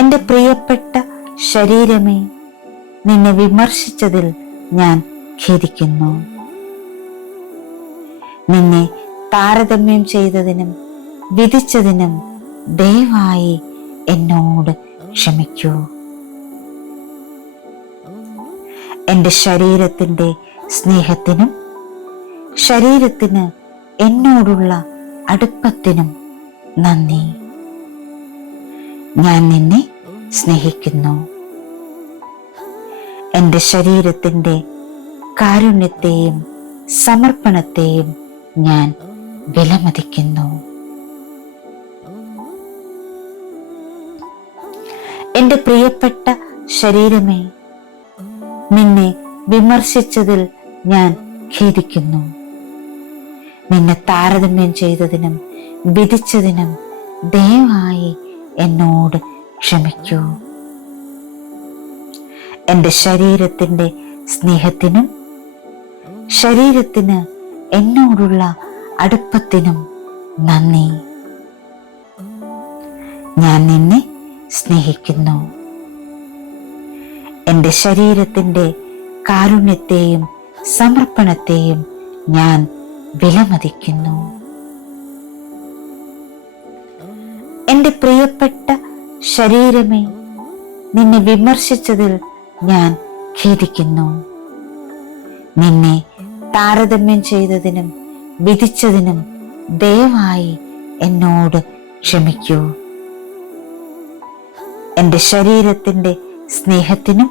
എൻ്റെ പ്രിയപ്പെട്ട ശരീരമേ, നിന്നെ വിമർശിച്ചതിൽ ഞാൻ ഖേദിക്കുന്നു. നിന്നെ താരതമ്യം ചെയ്തതിനും വിധിച്ചതിനും ദയവായി എന്നോട് ക്ഷമിക്കൂ. എൻ്റെ ശരീരത്തിൻ്റെ സ്നേഹത്തിനും ശരീരത്തിന് എന്നോടുള്ള അടുപ്പത്തിനും നന്ദി. ഞാൻ നിന്നെ സ്നേഹിക്കുന്നു. എൻ്റെ ശരീരത്തിൻ്റെ കാരുണ്യത്തെയും സമർപ്പണത്തെയും ഞാൻ വിലമതിക്കുന്നു. എൻ്റെ പ്രിയപ്പെട്ട ശരീരമേ, നിന്നെ വിമർശിച്ചതിൽ ഞാൻ ഖേദിക്കുന്നു. നിന്നെ താരതമ്യം ചെയ്തതിനും വിധിച്ചതിനും ദയവായി എന്നോട് ക്ഷമിക്കൂ. എൻ്റെ ശരീരത്തിൻ്റെ സ്നേഹത്തിനും ശരീരത്തിന് എന്നോടുള്ള അടുപ്പത്തിനും നന്ദി. ഞാൻ നിന്നെ സ്നേഹിക്കുന്നു. എൻ്റെ എൻ്റെ ശരീരത്തിൻ്റെ കാരുണ്യത്തെയും സമർപ്പണത്തെയും ഞാൻ വിലമതിക്കുന്നു. എൻ്റെ പ്രിയപ്പെട്ട ശരീരമേ, നിന്നെ വിമർശിച്ചതിൽ ഞാൻ ഖേദിക്കുന്നു. നിന്നെ താരതമ്യം ചെയ്തതിനും വിധിച്ചതിനും ദയവായി എന്നോട് ക്ഷമിക്കൂ. എൻ്റെ ശരീരത്തിൻ്റെ സ്നേഹത്തിനും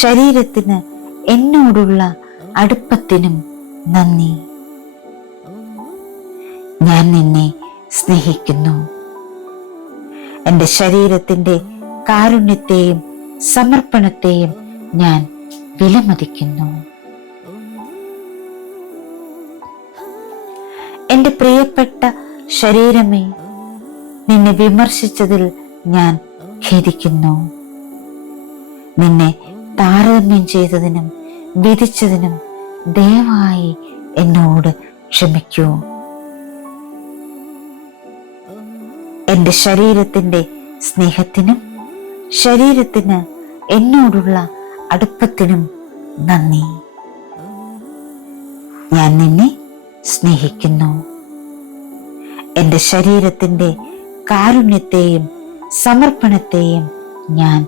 ശരീരത്തിന് എന്നോടുള്ള അടുപ്പത്തിനും നന്ദി. ഞാൻ നിന്നെ സ്നേഹിക്കുന്നു. എൻ്റെ ശരീരത്തിൻ്റെ കാരുണ്യത്തെയും സമർപ്പണത്തെയും ഞാൻ വിലമതിക്കുന്നു. എൻ്റെ പ്രിയപ്പെട്ട ശരീരമേ, നിന്നെ വിമർശിച്ചതിൽ ഞാൻ ഖേദിക്കുന്നു. നിന്നെ താരതമ്യം ചെയ്തതിനും വിധിച്ചതിനും ദയവായി എന്നോട് ക്ഷമിക്കൂ. എൻ്റെ ശരീരത്തിൻ്റെ സ്നേഹത്തിനും ശരീരത്തിന് എന്നോടുള്ള അടുപ്പത്തിനും നന്ദി. ഞാൻ നിന്നെ സ്നേഹിക്കുന്നു. എൻ്റെ ശരീരത്തിൻ്റെ കാരുണ്യത്തെയും സമർപ്പണത്തെയും ഞാൻ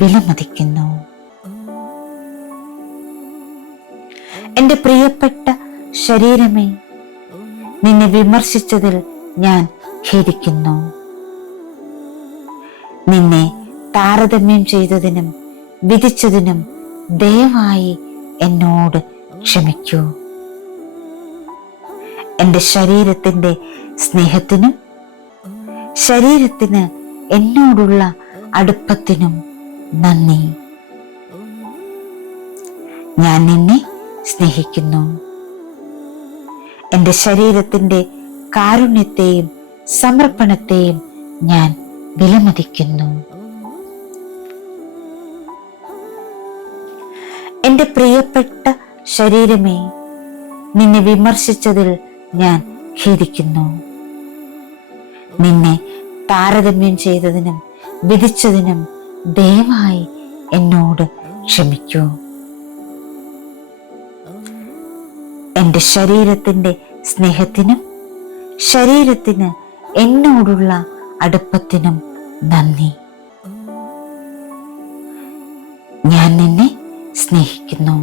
വിലമതിക്കുന്നു. എൻ്റെ പ്രിയപ്പെട്ട ശരീരമേ, നിന്നെ വിമർശിച്ചതിൽ ഞാൻ ഖേദിക്കുന്നു. നിന്നെ താരതമ്യം ചെയ്തതിനും വിധിച്ചതിനും ദയവായി എന്നോട് ക്ഷമിക്കൂ. എൻ്റെ ശരീരത്തിൻ്റെ സ്നേഹത്തിനും ശരീരത്തിന് എന്നോടുള്ള അടുപ്പത്തിനും നന്ദി. ഞാൻ നിന്നെ സ്നേഹിക്കുന്നു. എൻ്റെ ശരീരത്തിൻ്റെ കാരുണ്യത്തെയും സമർപ്പണത്തെയും ഞാൻ വിലമതിക്കുന്നു. എൻ്റെ പ്രിയപ്പെട്ട ശരീരമേ, നിന്നെ വിമർശിച്ചതിൽ ഞാൻ ഖേദിക്കുന്നു. നിന്നെ താരതമ്യം ചെയ്തതിനും വിധിച്ചതിനും ദയവായി എന്നോട് ക്ഷമിക്കൂ. എൻ്റെ ശരീരത്തിൻ്റെ സ്നേഹത്തിനും ശരീരത്തിന് എന്നോടുള്ള അടുപ്പത്തിനും നന്ദി. ഞാൻ നിന്നെ സ്നേഹിക്കുന്നു.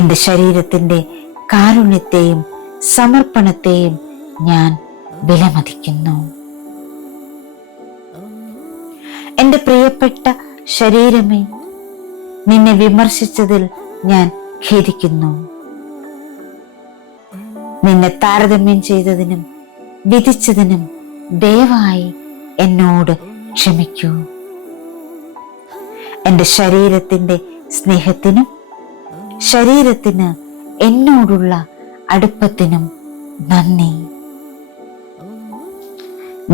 എൻ്റെ ശരീരത്തിൻ്റെ കാരുണ്യത്തെയും സമർപ്പണത്തെയും ഞാൻ വിലമതിക്കുന്നു. എൻ്റെ പ്രിയപ്പെട്ട ശരീരമേ, നിന്നെ വിമർശിച്ചതിൽ ഞാൻ ഖേദിക്കുന്നു. നിന്നെ താരതമ്യം ചെയ്തതിനും വിധിച്ചതിനും ദയവായി എന്നോട് ക്ഷമിക്കൂ. എൻ്റെ ശരീരത്തിൻ്റെ സ്നേഹത്തിനും ശരീരത്തിന് എന്നോടുള്ള അടുപ്പത്തിനും നന്ദി.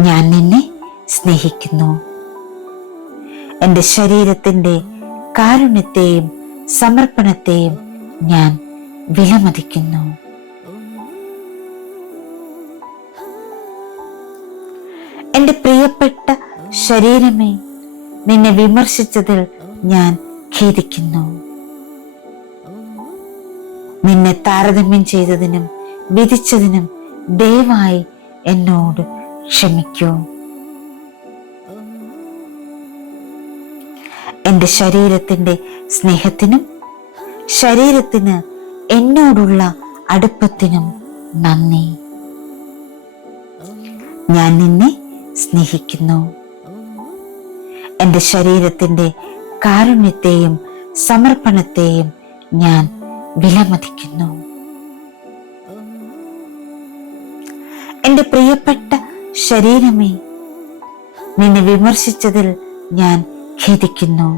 ഞാൻ നിന്നെ സ്നേഹിക്കുന്നു. എൻ്റെ ശരീരത്തിൻ്റെ കാരുണ്യത്തെയും സമർപ്പണത്തെയും ഞാൻ വിലമതിക്കുന്നു. എൻ്റെ പ്രിയപ്പെട്ട ശരീരമേ, നിന്നെ വിമർശിച്ചതിൽ ഞാൻ ഖേദിക്കുന്നു. നിന്നെ താരതമ്യം ചെയ്തതിനും വിധിച്ചതിനും ദയവായി എന്നോട് ക്ഷമിക്കൂ. എൻ്റെ ശരീരത്തിൻ്റെ സ്നേഹത്തിനും ശരീരത്തിന് എന്നോടുള്ള അടുപ്പത്തിനും നന്ദി. ഞാൻ നിന്നെ സ്നേഹിക്കുന്നു. എൻ്റെ ശരീരത്തിൻ്റെ കാരുണ്യത്തെയും സമർപ്പണത്തെയും ഞാൻ വിലമതിക്കുന്നു. എൻ്റെ പ്രിയപ്പെട്ട ശരീരമേ, നിന്നെ വിമർശിച്ചതിൽ ഞാൻ ഖേദിക്കുന്നു.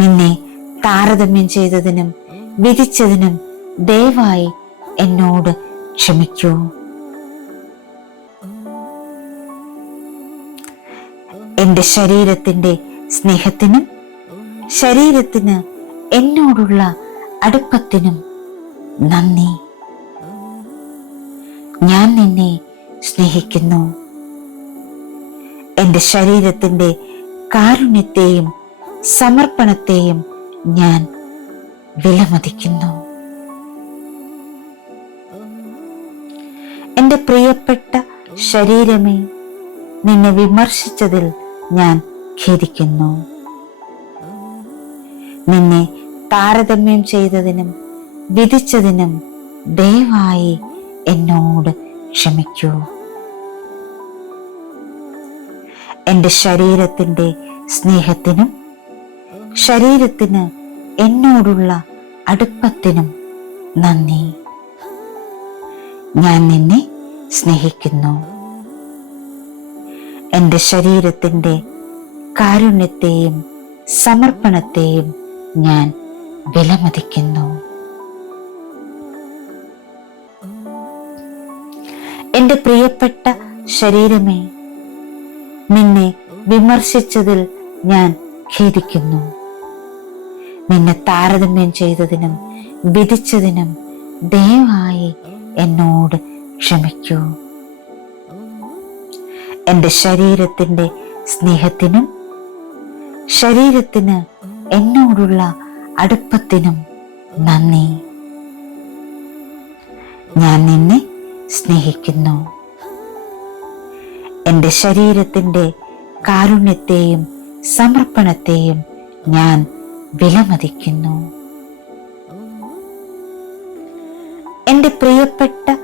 നിന്നെ താരതമ്യം ചെയ്തതിനും വിധിച്ചതിനും ദയവായി എന്നോട് ക്ഷമിക്കൂ. എൻ്റെ ശരീരത്തിൻ്റെ സ്നേഹത്തിനും ശരീരത്തിന് എന്നോടുള്ള അടുപ്പത്തിനും നന്ദി. ഞാൻ നിന്നെ സ്നേഹിക്കുന്നു. എൻ്റെ ശരീരത്തിൻ്റെ കാരുണ്യത്തെയും സമർപ്പണത്തെയും ഞാൻ വിലമതിക്കുന്നു. എൻ്റെ പ്രിയപ്പെട്ട ശരീരമേ, നിന്നെ വിമർശിച്ചതിൽ ഞാൻ ഖേദിക്കുന്നു. നിന്നെ താരതമ്യം ചെയ്തതിനും വിധിച്ചതിനും ദയവായി എന്നോട് ക്ഷമിക്കൂ. എൻ്റെ ശരീരത്തിൻ്റെ സ്നേഹത്തിനും ശരീരത്തിന് എന്നോടുള്ള അടുപ്പത്തിനും നന്ദി. ഞാൻ നിന്നെ സ്നേഹിക്കുന്നു. എൻ്റെ ശരീരത്തിൻ്റെ കാരുണ്യത്തെയും സമർപ്പണത്തെയും ഞാൻ വിലമതിക്കുന്നു. എൻ്റെ പ്രിയപ്പെട്ട ശരീരമേ, നിന്നെ വിമർശിച്ചതിൽ ഞാൻ ഖേദിക്കുന്നു. നിന്നെ താരതമ്യം ചെയ്തതിനും വിധിച്ചതിനും ദയവായി എന്നോട് ക്ഷമിക്കൂ. എൻ്റെ ശരീരത്തിൻ്റെ സ്നേഹത്തിനും ശരീരത്തിന് എന്നോടുള്ള അടുപ്പത്തിനും നന്ദി. ഞാൻ നിന്നെ സ്നേഹിക്കുന്നു. എൻ്റെ ശരീരത്തിൻ്റെ കാരുണ്യത്തെയും സമർപ്പണത്തെയും ഞാൻ വിലമതിക്കുന്നു. എൻ്റെ പ്രിയപ്പെട്ട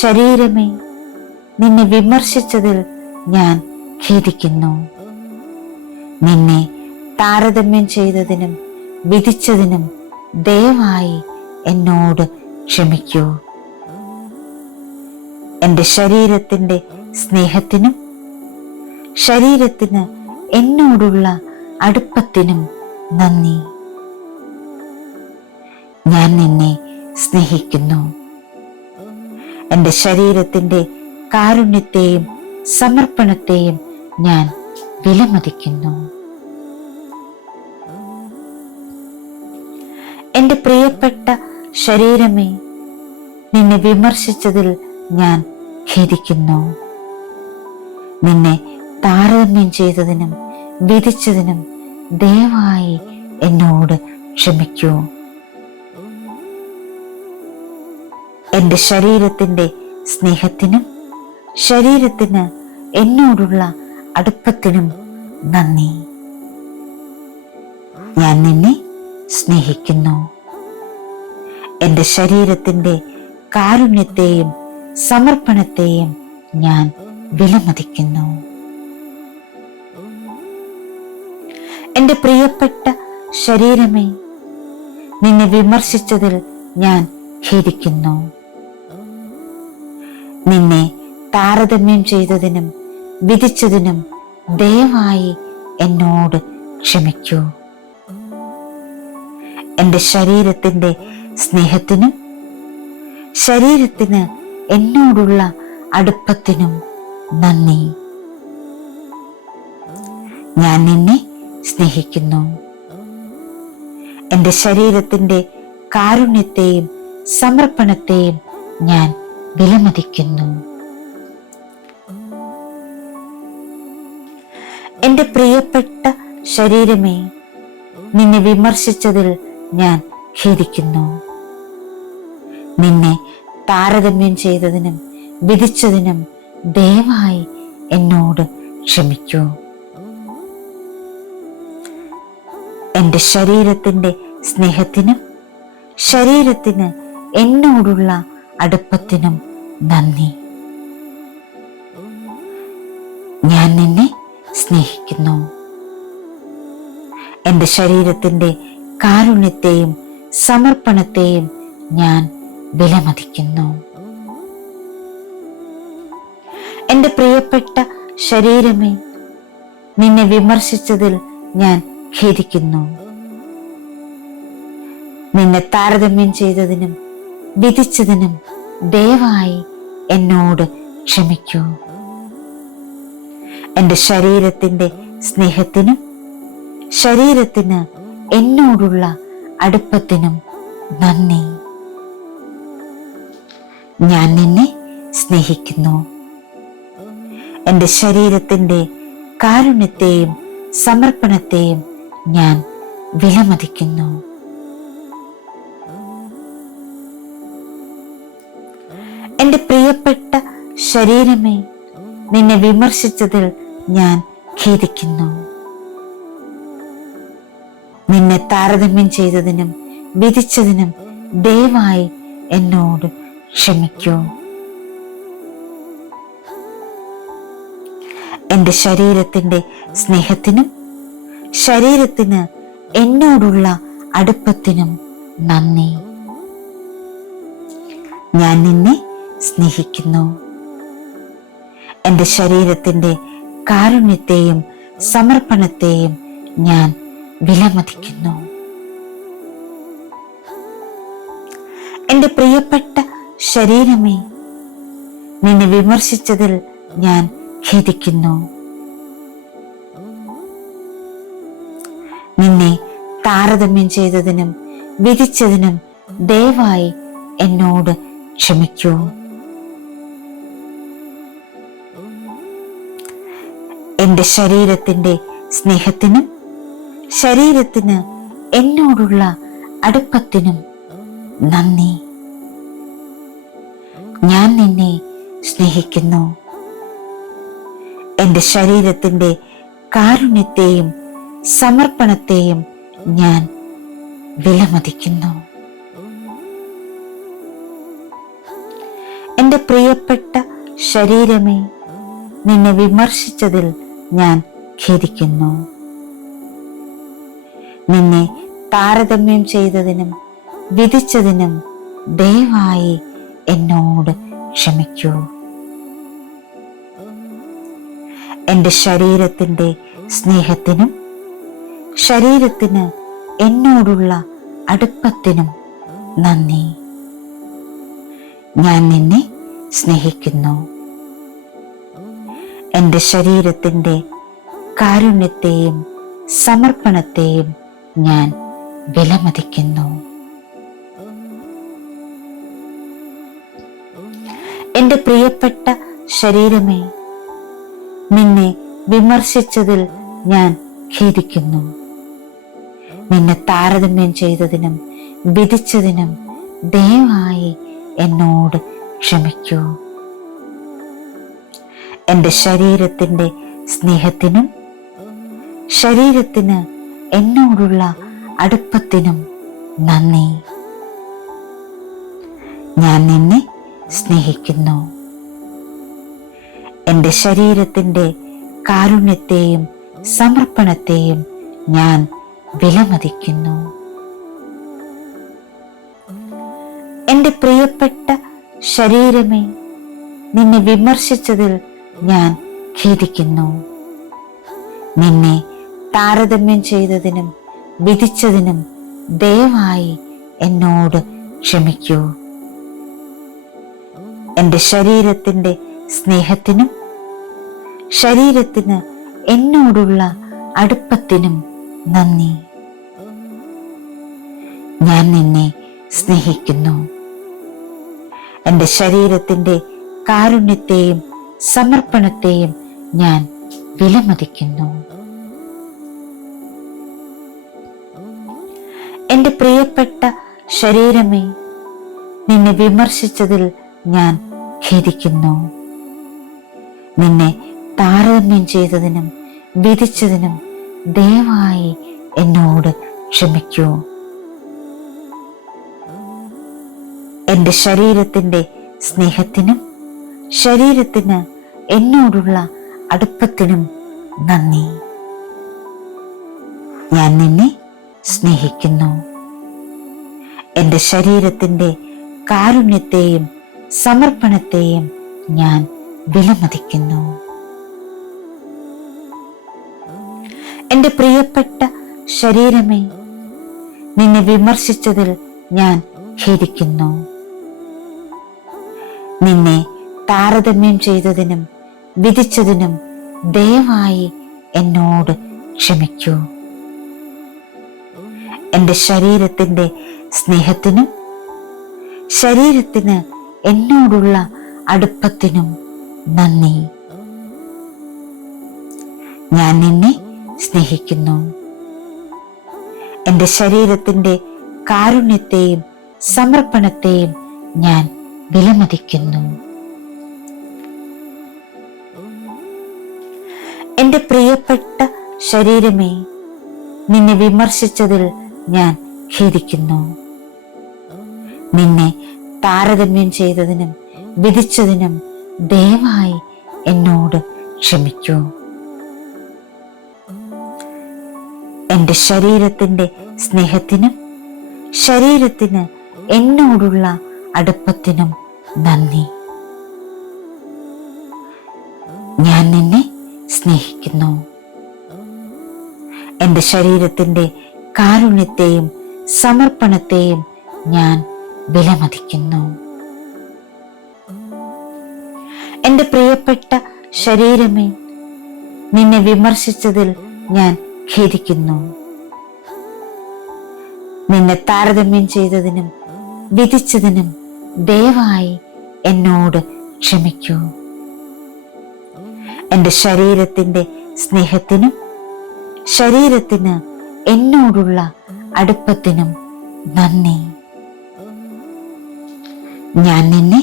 ശരീരമേ, നിന്നെ വിമർശിച്ചതിൽ ഞാൻ ഖേദിക്കുന്നു. നിന്നെ താരതമ്യം ചെയ്തതിനും വിധിച്ചതിനും ദയവായി എന്നോട് ക്ഷമിക്കൂ. എൻ്റെ ശരീരത്തിൻ്റെ സ്നേഹത്തിനും ശരീരത്തിന് എന്നോടുള്ള അടുപ്പത്തിനും നന്ദി. ഞാൻ നിന്നെ സ്നേഹിക്കുന്നു. എൻ്റെ ശരീരത്തിൻ്റെ കാരുണ്യത്തെയും സമർപ്പണത്തെയും ഞാൻ വിലമതിക്കുന്നു. എൻ്റെ പ്രിയപ്പെട്ട ശരീരമേ, നിന്നെ വിമർശിച്ചതിൽ ഞാൻ ഖേദിക്കുന്നു. നിന്നെ താരതമ്യം ചെയ്തതിനും വിധിച്ചതിനും ദയവായി എന്നോട് ക്ഷമിക്കൂ. എൻ്റെ ശരീരത്തിൻ്റെ സ്നേഹത്തിനും ശരീരത്തിന് എന്നോടുള്ള അടുപ്പത്തിനും നന്ദി. ഞാൻ നിന്നെ സ്നേഹിക്കുന്നു. എൻ്റെ ശരീരത്തിൻ്റെ കാരുണ്യത്തെയും സമർപ്പണത്തെയും ഞാൻ വിലമതിക്കുന്നു. എൻ്റെ പ്രിയപ്പെട്ട ശരീരമേ, നിന്നെ വിമർശിച്ചതിൽ ഞാൻ ഖേദിക്കുന്നു. നിന്നെ താരതമ്യം ചെയ്തതിനും വിധിച്ചതിനും ദയവായി എന്നോട് ക്ഷമിക്കൂ. എൻ്റെ ശരീരത്തിൻ്റെ സ്നേഹത്തിനും ശരീരത്തിന് എന്നോടുള്ള അടുപ്പത്തിനും നന്ദി. ഞാൻ നിന്നെ സ്നേഹിക്കുന്നു. എൻ്റെ ശരീരത്തിൻ്റെ കാരുണ്യത്തെയും സമർപ്പണത്തെയും ഞാൻ വിലമതിക്കുന്നു. എൻ്റെ പ്രിയപ്പെട്ട ശരീരമേ, നിന്നെ വിമർശിച്ചതിൽ ഞാൻ ഖേദിക്കുന്നു. നിന്നെ താരതമ്യം ചെയ്തതിനും വിധിച്ചതിനും ദയവായി എന്നോട് ക്ഷമിക്കൂ. എൻ്റെ ശരീരത്തിൻ്റെ സ്നേഹത്തിനും ശരീരത്തിന് എന്നോടുള്ള അടുപ്പത്തിനും നന്ദി. ഞാൻ നിന്നെ സ്നേഹിക്കുന്നു. എൻ്റെ ശരീരത്തിൻ്റെ കാരുണ്യത്തെയും സമർപ്പണത്തെയും ഞാൻ വിലമതിക്കുന്നു. എൻ്റെ പ്രിയപ്പെട്ട ശരീരമേ, നിന്നെ വിമർശിച്ചതിൽ ഞാൻ ഖേദിക്കുന്നു. നിന്നെ താരതമ്യം ചെയ്തതിനും വിധിച്ചതിനും ദയവായി എന്നോട് ക്ഷമിക്കൂ. എൻ്റെ ശരീരത്തിൻ്റെ സ്നേഹത്തിനും ശരീരത്തിന് എന്നോടുള്ള അടുപ്പത്തിനും നന്ദി. ഞാൻ നിന്നെ സ്നേഹിക്കുന്നു. എൻ്റെ ശരീരത്തിൻ്റെ കാരുണ്യത്തെയും സമർപ്പണത്തെയും ഞാൻ വിലമതിക്കുന്നു. എന്റെ പ്രിയപ്പെട്ട ശരീരമേ, നിന്നെ വിമർശിച്ചതിൽ ഞാൻ ഖേദിക്കുന്നു. നിന്നെ താരതമ്യം ചെയ്തതിനും വിധിച്ചതിനും ദയവായി എന്നോട് ക്ഷമിക്കൂ. എന്റെ ശരീരത്തിന്റെ സ്നേഹത്തിനും ശരീരത്തിന് എന്നോടുള്ള അടുപ്പത്തിനും നന്ദി. ഞാൻ നിന്നെ സ്നേഹിക്കുന്നു. എന്റെ ശരീരത്തിന്റെ കാരുണ്യത്തെയും സമർപ്പണത്തെയും ഞാൻ വിലമതിക്കുന്നു. എന്റെ പ്രിയപ്പെട്ട ശരീരമേ, നിന്നെ വിമർശിച്ചതിൽ ഞാൻ ഖേദിക്കുന്നു. നിന്നെ താരതമ്യം ചെയ്തതിനും വിധിച്ചതിനും ദയവായി എന്നോട് ക്ഷമിക്കൂ. എന്റെ ശരീരത്തിന്റെ സ്നേഹത്തിനും ശരീരത്തിന് എന്നോടുള്ള അടുപ്പത്തിനും നന്ദി. ഞാൻ നിന്നെ സ്നേഹിക്കുന്നു. എന്റെ ശരീരത്തിന്റെ കാരുണ്യത്തെയും സമർപ്പണത്തെയും ഞാൻ വിലമതിക്കുന്നു. എന്റെ പ്രിയപ്പെട്ട ശരീരമേ, നിന്നെ വിമർശിച്ചതിൽ ഞാൻ ഖേദിക്കുന്നു. നിന്നെ താരതമ്യം ചെയ്തതിനും വിധിച്ചതിനും ദയവായി എന്നോട് ക്ഷമിക്കൂ. എന്റെ ശരീരത്തിന്റെ സ്നേഹത്തിനും ശരീരത്തിന് എന്നോടുള്ള അടുപ്പത്തിനും നന്ദി. ഞാൻ നിന്നെ സ്നേഹിക്കുന്നു. എന്റെ ശരീരത്തിന്റെ കാരുണ്യത്തെയും സമർപ്പണത്തെയും ഞാൻ വിലമതിക്കുന്നു. എന്റെ പ്രിയപ്പെട്ട ശരീരമേ, നിന്നെ വിമർശിച്ചതിൽ ഞാൻ ഖേദിക്കുന്നു. നിന്നെ താരതമ്യം ചെയ്തതിനും വിധിച്ചതിനും ദയവായി എന്നോട് ക്ഷമിക്കൂ. എന്റെ ശരീരത്തിന്റെ സ്നേഹത്തിനും ശരീരത്തിന് എന്നോടുള്ള അടുപ്പത്തിനും നന്ദി. ഞാൻ നിന്നെ സ്നേഹിക്കുന്നു. എന്റെ ശരീരത്തിന്റെ കാരുണ്യത്തെയും സമർപ്പണത്തെയും ഞാൻ വിലമതിക്കുന്നു. എന്റെ പ്രിയപ്പെട്ട ശരീരമേ, നിന്നെ വിമർശിച്ചതിൽ ഞാൻ ഖേദിക്കുന്നു. നിന്നെ താരതമ്യം ചെയ്തതിനും വിധിച്ചതിനും ദയവായി എന്നോട് ക്ഷമിക്കൂ. എന്റെ ശരീരത്തിന്റെ സ്നേഹത്തിനും ശരീരത്തിന് എന്നോടുള്ള അടുപ്പത്തിനും നന്ദി. ഞാൻ നിന്നെ സ്നേഹിക്കുന്നു. എന്റെ ശരീരത്തിന്റെ കാരുണ്യത്തെയും സമർപ്പണത്തെയും ഞാൻ വിലമതിക്കുന്നു. എന്റെ പ്രിയപ്പെട്ട ശരീരമേ, നിന്നെ വിമർശിച്ചതിൽ ഞാൻ ഖേദിക്കുന്നു. നിന്നെ താരതമ്യം ചെയ്തതിനും വിധിച്ചതിനും ദയവായി എന്നോട് ക്ഷമിക്കൂ. എന്റെ ശരീരത്തിന്റെ സ്നേഹത്തിനും ശരീരത്തിന് എന്നോടുള്ള അടുപ്പത്തിനും നന്ദി. ഞാൻ നിന്നെ സ്നേഹിക്കുന്നു. എന്റെ ശരീരത്തിന്റെ കാരുണ്യത്തെയും സമർപ്പണത്തെയും ഞാൻ വിലമതിക്കുന്നു. എന്റെ പ്രിയപ്പെട്ട ശരീരമേ, നിന്നെ വിമർശിച്ചതിൽ ഞാൻ ഖേദിക്കുന്നു. നിന്നെ താരതമ്യം ചെയ്തതിനും വിധിച്ചതിനും ദയവായി എന്നോട് ക്ഷമിക്കൂ. എന്റെ ശരീരത്തിന്റെ സ്നേഹത്തിനും ശരീരത്തിന് എന്നോടുള്ള അടുപ്പത്തിനും നന്ദി. ഞാൻ നിന്നെ സ്നേഹിക്കുന്നു. എൻ്റെ ശരീരത്തിൻ്റെ കാരുണ്യത്തെയും സമർപ്പണത്തെയും ഞാൻ വിലമതിക്കുന്നു. എൻ്റെ പ്രിയപ്പെട്ട ശരീരമേ, നിന്നെ വിമർശിച്ചതിൽ ഞാൻ ഖേദിക്കുന്നു. നിന്നെ താരതമ്യം ചെയ്തതിനും വിധിച്ചതിനും ദയവായി എന്നോട് ക്ഷമിക്കൂ. എൻ്റെ ശരീരത്തിൻ്റെ സ്നേഹത്തിനും ശരീരത്തിന് എന്നോടുള്ള അടുപ്പത്തിനും നന്ദി. ഞാൻ നിന്നെ സ്നേഹിക്കുന്നു. എൻ്റെ ശരീരത്തിൻ്റെ കാരുണ്യത്തെയും സമർപ്പണത്തെയും ഞാൻ വിലമതിക്കുന്നു. എൻ്റെ പ്രിയപ്പെട്ട ശരീരമേ, നിന്നെ വിമർശിച്ചതിൽ ഞാൻ ഖേദിക്കുന്നു. നിന്നെ താരതമ്യം ചെയ്തതിനും വിധിച്ചതിനും ദയവായി എന്നോട് ക്ഷമിക്കൂ. എൻ്റെ ശരീരത്തിൻ്റെ സ്നേഹത്തിനും ശരീരത്തിന് എന്നോടുള്ള അടുപ്പത്തിനും നന്ദി. ഞാൻ നിന്നെ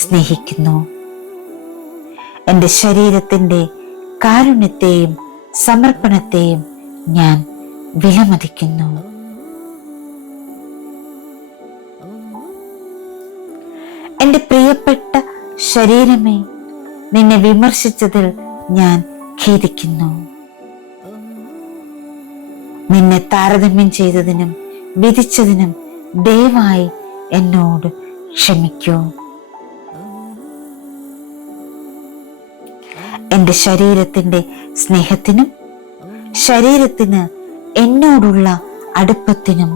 സ്നേഹിക്കുന്നു. എൻ്റെ ശരീരത്തിൻ്റെ കാരുണ്യത്തെയും സമർപ്പണത്തെയും ഞാൻ വിലമതിക്കുന്നു. എൻ്റെ പ്രിയപ്പെട്ട ശരീരമേ, നിന്നെ വിമർശിച്ചതിൽ ഞാൻ ഖേദിക്കുന്നു. നിന്നെ താരതമ്യം ചെയ്തതിനും വിധിച്ചതിനും ദയവായി എന്നോട് ക്ഷമിക്കൂ. എൻ്റെ ശരീരത്തിൻ്റെ സ്നേഹത്തിനും ശരീരത്തിന് എന്നോടുള്ള അടുപ്പത്തിനും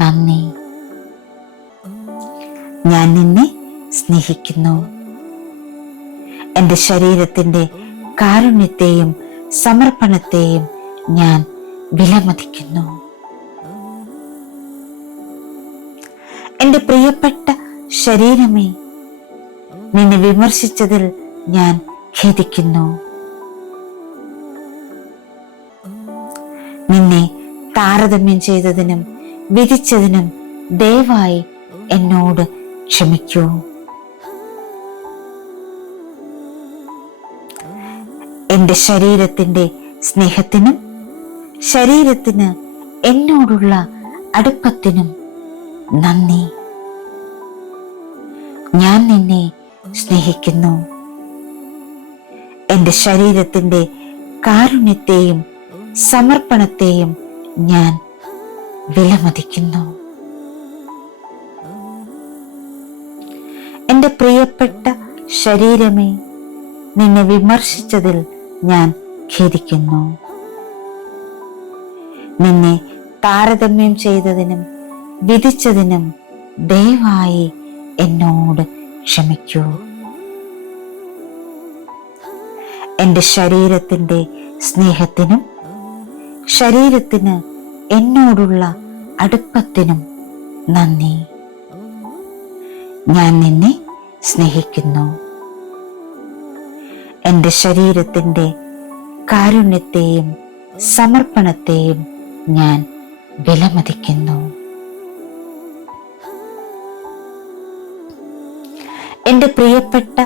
നന്ദി. ഞാൻ നിന്നെ സ്നേഹിക്കുന്നു. എൻ്റെ ശരീരത്തിൻ്റെ കാരുണ്യത്തെയും സമർപ്പണത്തെയും ഞാൻ വിലമതിക്കുന്നു. എൻ്റെ പ്രിയപ്പെട്ട ശരീരമേ, നിന്നെ വിമർശിച്ചതിൽ ഞാൻ ഖേദിക്കുന്നു. നിന്നെ താരതമ്യം ചെയ്തതിനും വിധിച്ചതിനും ദയവായി എന്നോട് ക്ഷമിക്കൂ. എൻ്റെ ശരീരത്തിൻ്റെ സ്നേഹത്തിനും ശരീരത്തിന് എന്നോടുള്ള അടുപ്പത്തിനും നന്ദി. ഞാൻ നിന്നെ സ്നേഹിക്കുന്നു. എൻ്റെ ശരീരത്തിൻ്റെ കാരുണ്യത്തെയും സമർപ്പണത്തെയും ഞാൻ വിലമതിക്കുന്നു. എൻ്റെ പ്രിയപ്പെട്ട ശരീരമേ, നിന്നെ വിമർശിച്ചതിൽ ഞാൻ ഖേദിക്കുന്നു. നിന്നെ താരതമ്യം ചെയ്തതിനും വിധിച്ചതിനും ദയവായി എന്നോട് ക്ഷമിക്കൂ. എൻ്റെ ശരീരത്തിൻ്റെ സ്നേഹത്തിനും ശരീരത്തിന് എന്നോടുള്ള അടുപ്പത്തിനും നന്ദി. ഞാൻ നിന്നെ സ്നേഹിക്കുന്നു. എൻ്റെ ശരീരത്തിൻ്റെ കാരുണ്യത്തെയും സമർപ്പണത്തെയും ഞാൻ വിലമതിക്കുന്നു. എൻ്റെ പ്രിയപ്പെട്ട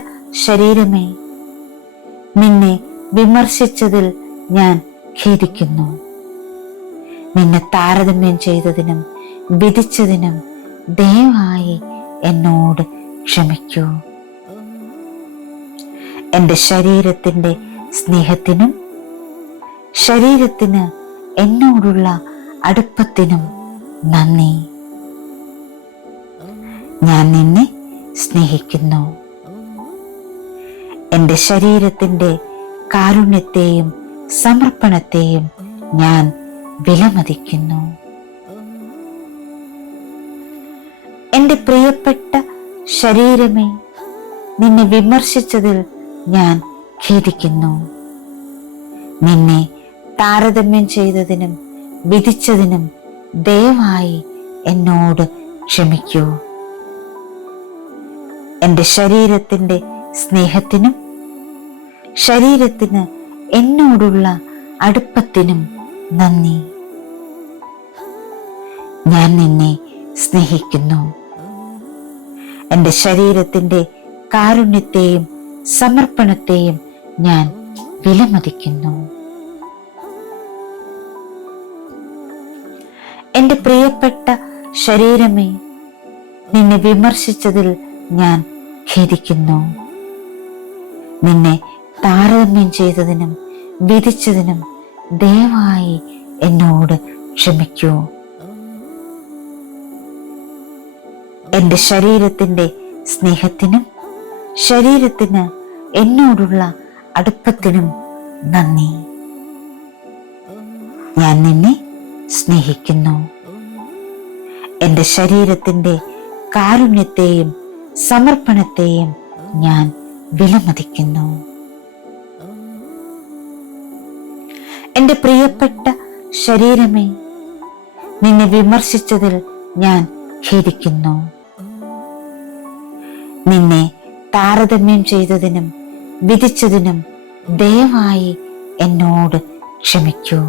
ശരീരമേ, നിന്നെ വിമർശിച്ചതിൽ ഞാൻ ഖേദിക്കുന്നു. നിന്നെ താരതമ്യം ചെയ്തതിനും വിധിച്ചതിനും ദയവായി എന്നോട് ക്ഷമിക്കൂ. എൻ്റെ ശരീരത്തിൻ്റെ സ്നേഹത്തിനും ശരീരത്തിന് എന്നോടുള്ള അടുപ്പത്തിനും നന്ദി. ഞാൻ നിന്നെ സ്നേഹിക്കുന്നു. എൻ്റെ ശരീരത്തിൻ്റെ കാരുണ്യത്തെയും സമർപ്പണത്തെയും ഞാൻ വിലമതിക്കുന്നു. എൻ്റെ പ്രിയപ്പെട്ട ശരീരമേ, നിന്നെ വിമർശിച്ചതിൽ ഞാൻ ഖേദിക്കുന്നു. നിന്നെ താരതമ്യം ചെയ്തതിനും വിധിച്ചതിനും ദയവായി എന്നോട് ക്ഷമിക്കൂ. എൻ്റെ ശരീരത്തിൻ്റെ സ്നേഹത്തിനും ശരീരത്തിന് എന്നോടുള്ള അടുപ്പത്തിനും നന്ദി. ഞാൻ നിന്നെ സ്നേഹിക്കുന്നു. എൻ്റെ ശരീരത്തിൻ്റെ കാരുണ്യത്തെയും സമർപ്പണത്തെയും ഞാൻ വിലമതിക്കുന്നു. എൻ്റെ പ്രിയപ്പെട്ട ശരീരമേ, നിന്നെ വിമർശിച്ചതിൽ ഞാൻ ഖേദിക്കുന്നു. നിന്നെ താരതമ്യം ചെയ്തതിനും വിധിച്ചതിനും ദയവായി എന്നോട് ക്ഷമിക്കൂ. എൻ്റെ ശരീരത്തിൻ്റെ സ്നേഹത്തിനും ശരീരത്തിന് എന്നോടുള്ള അടുപ്പത്തിനും നന്ദി. ഞാൻ നിന്നെ സ്നേഹിക്കുന്നു. എൻ്റെ ശരീരത്തിൻ്റെ കാരുണ്യത്തെയും സമർപ്പണത്തെയും ഞാൻ വിലമതിക്കുന്നു. എൻ്റെ പ്രിയപ്പെട്ട ശരീരമേ, നിന്നെ വിമർശിച്ചതിൽ ഞാൻ ഖേദിക്കുന്നു. നിന്നെ താരതമ്യം ചെയ്തതിനും വിധിച്ചതിനും ദയവായി എന്നോട് ക്ഷമിക്കൂ.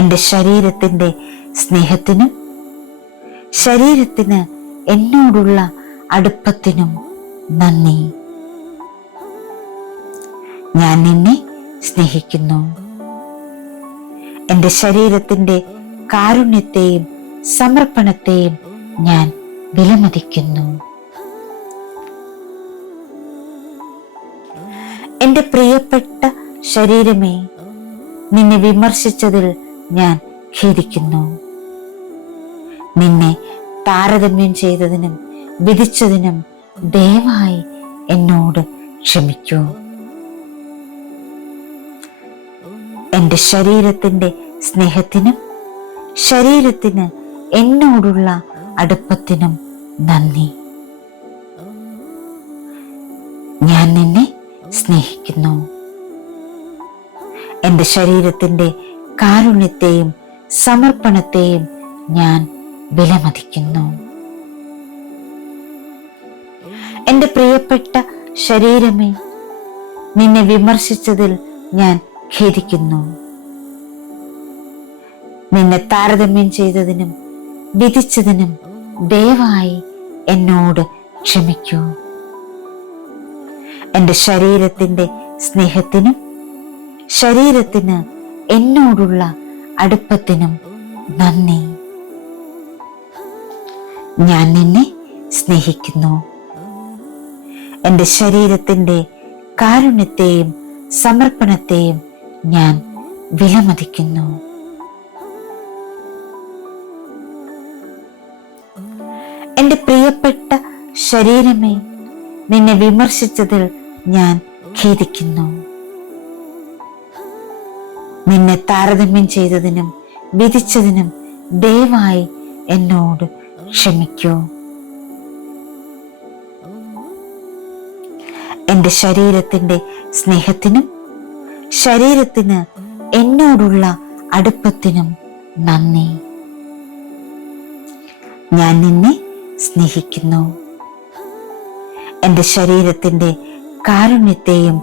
എൻ്റെ ശരീരത്തിൻ്റെ സ്നേഹത്തിനും ശരീരത്തിന് എന്നോടുള്ള അടുപ്പത്തിനും നന്ദി. ഞാൻ നിന്നെ സ്നേഹിക്കുന്നു. എൻ്റെ ശരീരത്തിൻ്റെ കാരുണ്യത്തെയും സമർപ്പണത്തെയും ഞാൻ വിലമതിക്കുന്നു. എൻ്റെ പ്രിയപ്പെട്ട ശരീരമേ, നിന്നെ വിമർശിച്ചതിൽ ഞാൻ ഖേദിക്കുന്നു. നിന്നെ താരതമ്യം ചെയ്തതിനും വിധിച്ചതിനും ദയവായി എന്നോട് ക്ഷമിക്കൂ. എൻ്റെ ശരീരത്തിൻ്റെ സ്നേഹത്തിനും ശരീരത്തിന് എന്നോടുള്ള അടുപ്പത്തിനും നന്ദി. ഞാൻ നിന്നെ സ്നേഹിക്കുന്നു. എൻ്റെ ശരീരത്തിൻ്റെ കാരുണ്യത്തെയും സമർപ്പണത്തെയും ഞാൻ വിലമതിക്കുന്നു. എൻ്റെ പ്രിയപ്പെട്ട ശരീരമേ, നിന്നെ വിമർശിച്ചതിൽ ഞാൻ ഖേദിക്കുന്നു. നിന്നെ താരതമ്യം ചെയ്തതിനും വിധിച്ചതിനും ദയവായി എന്നോട് ക്ഷമിക്കൂ. എൻ്റെ ശരീരത്തിൻ്റെ സ്നേഹത്തിനും ശരീരത്തിന് എന്നോടുള്ള അടുപ്പത്തിനും നന്ദി. ഞാൻ നിന്നെ സ്നേഹിക്കുന്നു. എൻ്റെ ശരീരത്തിൻ്റെ കാരുണ്യത്തെയും സമർപ്പണത്തെയും ഞാൻ വിലമതിക്കുന്നു. എൻ്റെ പ്രിയപ്പെട്ട ശരീരമേ, നിന്നെ വിമർശിച്ചതിൽ ഞാൻ ഖേദിക്കുന്നു. നിന്നെ താരതമ്യം ചെയ്തതിനും വിധിച്ചതിനും ദയവായി എന്നോട് ക്ഷമിക്കൂ. എൻ്റെ ശരീരത്തിൻ്റെ സ്നേഹത്തിനും ശരീരത്തിന് എന്നോടുള്ള അടുപ്പത്തിനും നന്ദി. ഞാൻ നിന്നെ സ്നേഹിക്കുന്നു. എൻ്റെ ശരീരത്തിൻ്റെ കാരുണ്യത്തെയും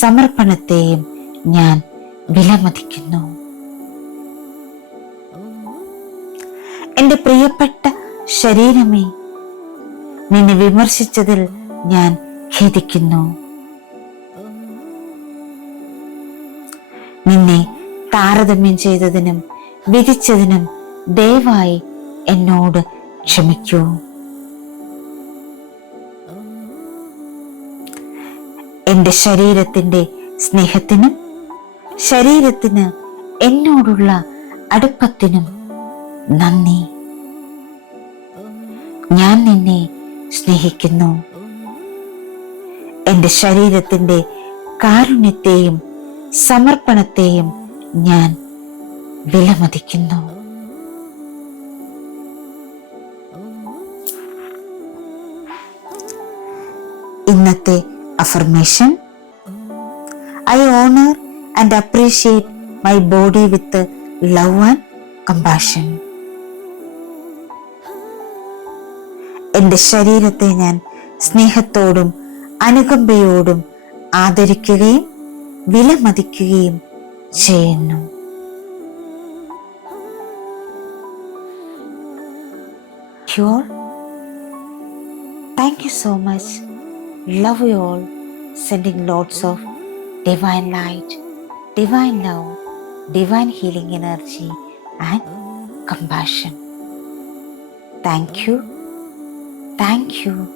സമർപ്പണത്തെയും ഞാൻ വിലമതിക്കുന്നു. എൻ്റെ പ്രിയപ്പെട്ട ശരീരമേ, നിന്നെ വിമർശിച്ചതിൽ ഞാൻ ഖേദിക്കുന്നു. നിന്നെ താരതമ്യം ചെയ്തതിനും വിധിച്ചതിനും ദയവായി എന്നോട് ക്ഷമിക്കൂ. എൻ്റെ ശരീരത്തിൻ്റെ സ്നേഹത്തിനും ശരീരത്തിന് എന്നോടുള്ള അടുപ്പത്തിനും നന്ദി. ഞാൻ നിന്നെ സ്നേഹിക്കുന്നു. എൻ്റെ ശരീരത്തിൻ്റെ കാരുണ്യത്തെയും സമർപ്പണത്തെയും ഞാൻ വിലമതിക്കുന്നു. ഇന്നത്തെ affirmation: I honor and appreciate my body with love and compassion. എൻ്റെ ശരീരത്തെ ഞാൻ സ്നേഹത്തോടും അനുകമ്പയോടും ആദരിക്കുകയും വിലമതിക്കുകയും ചെയ്യുന്നു. Thank you so much. Love you all. Sending lots of divine light, divine love, divine healing energy and compassion. Thank you. Thank you.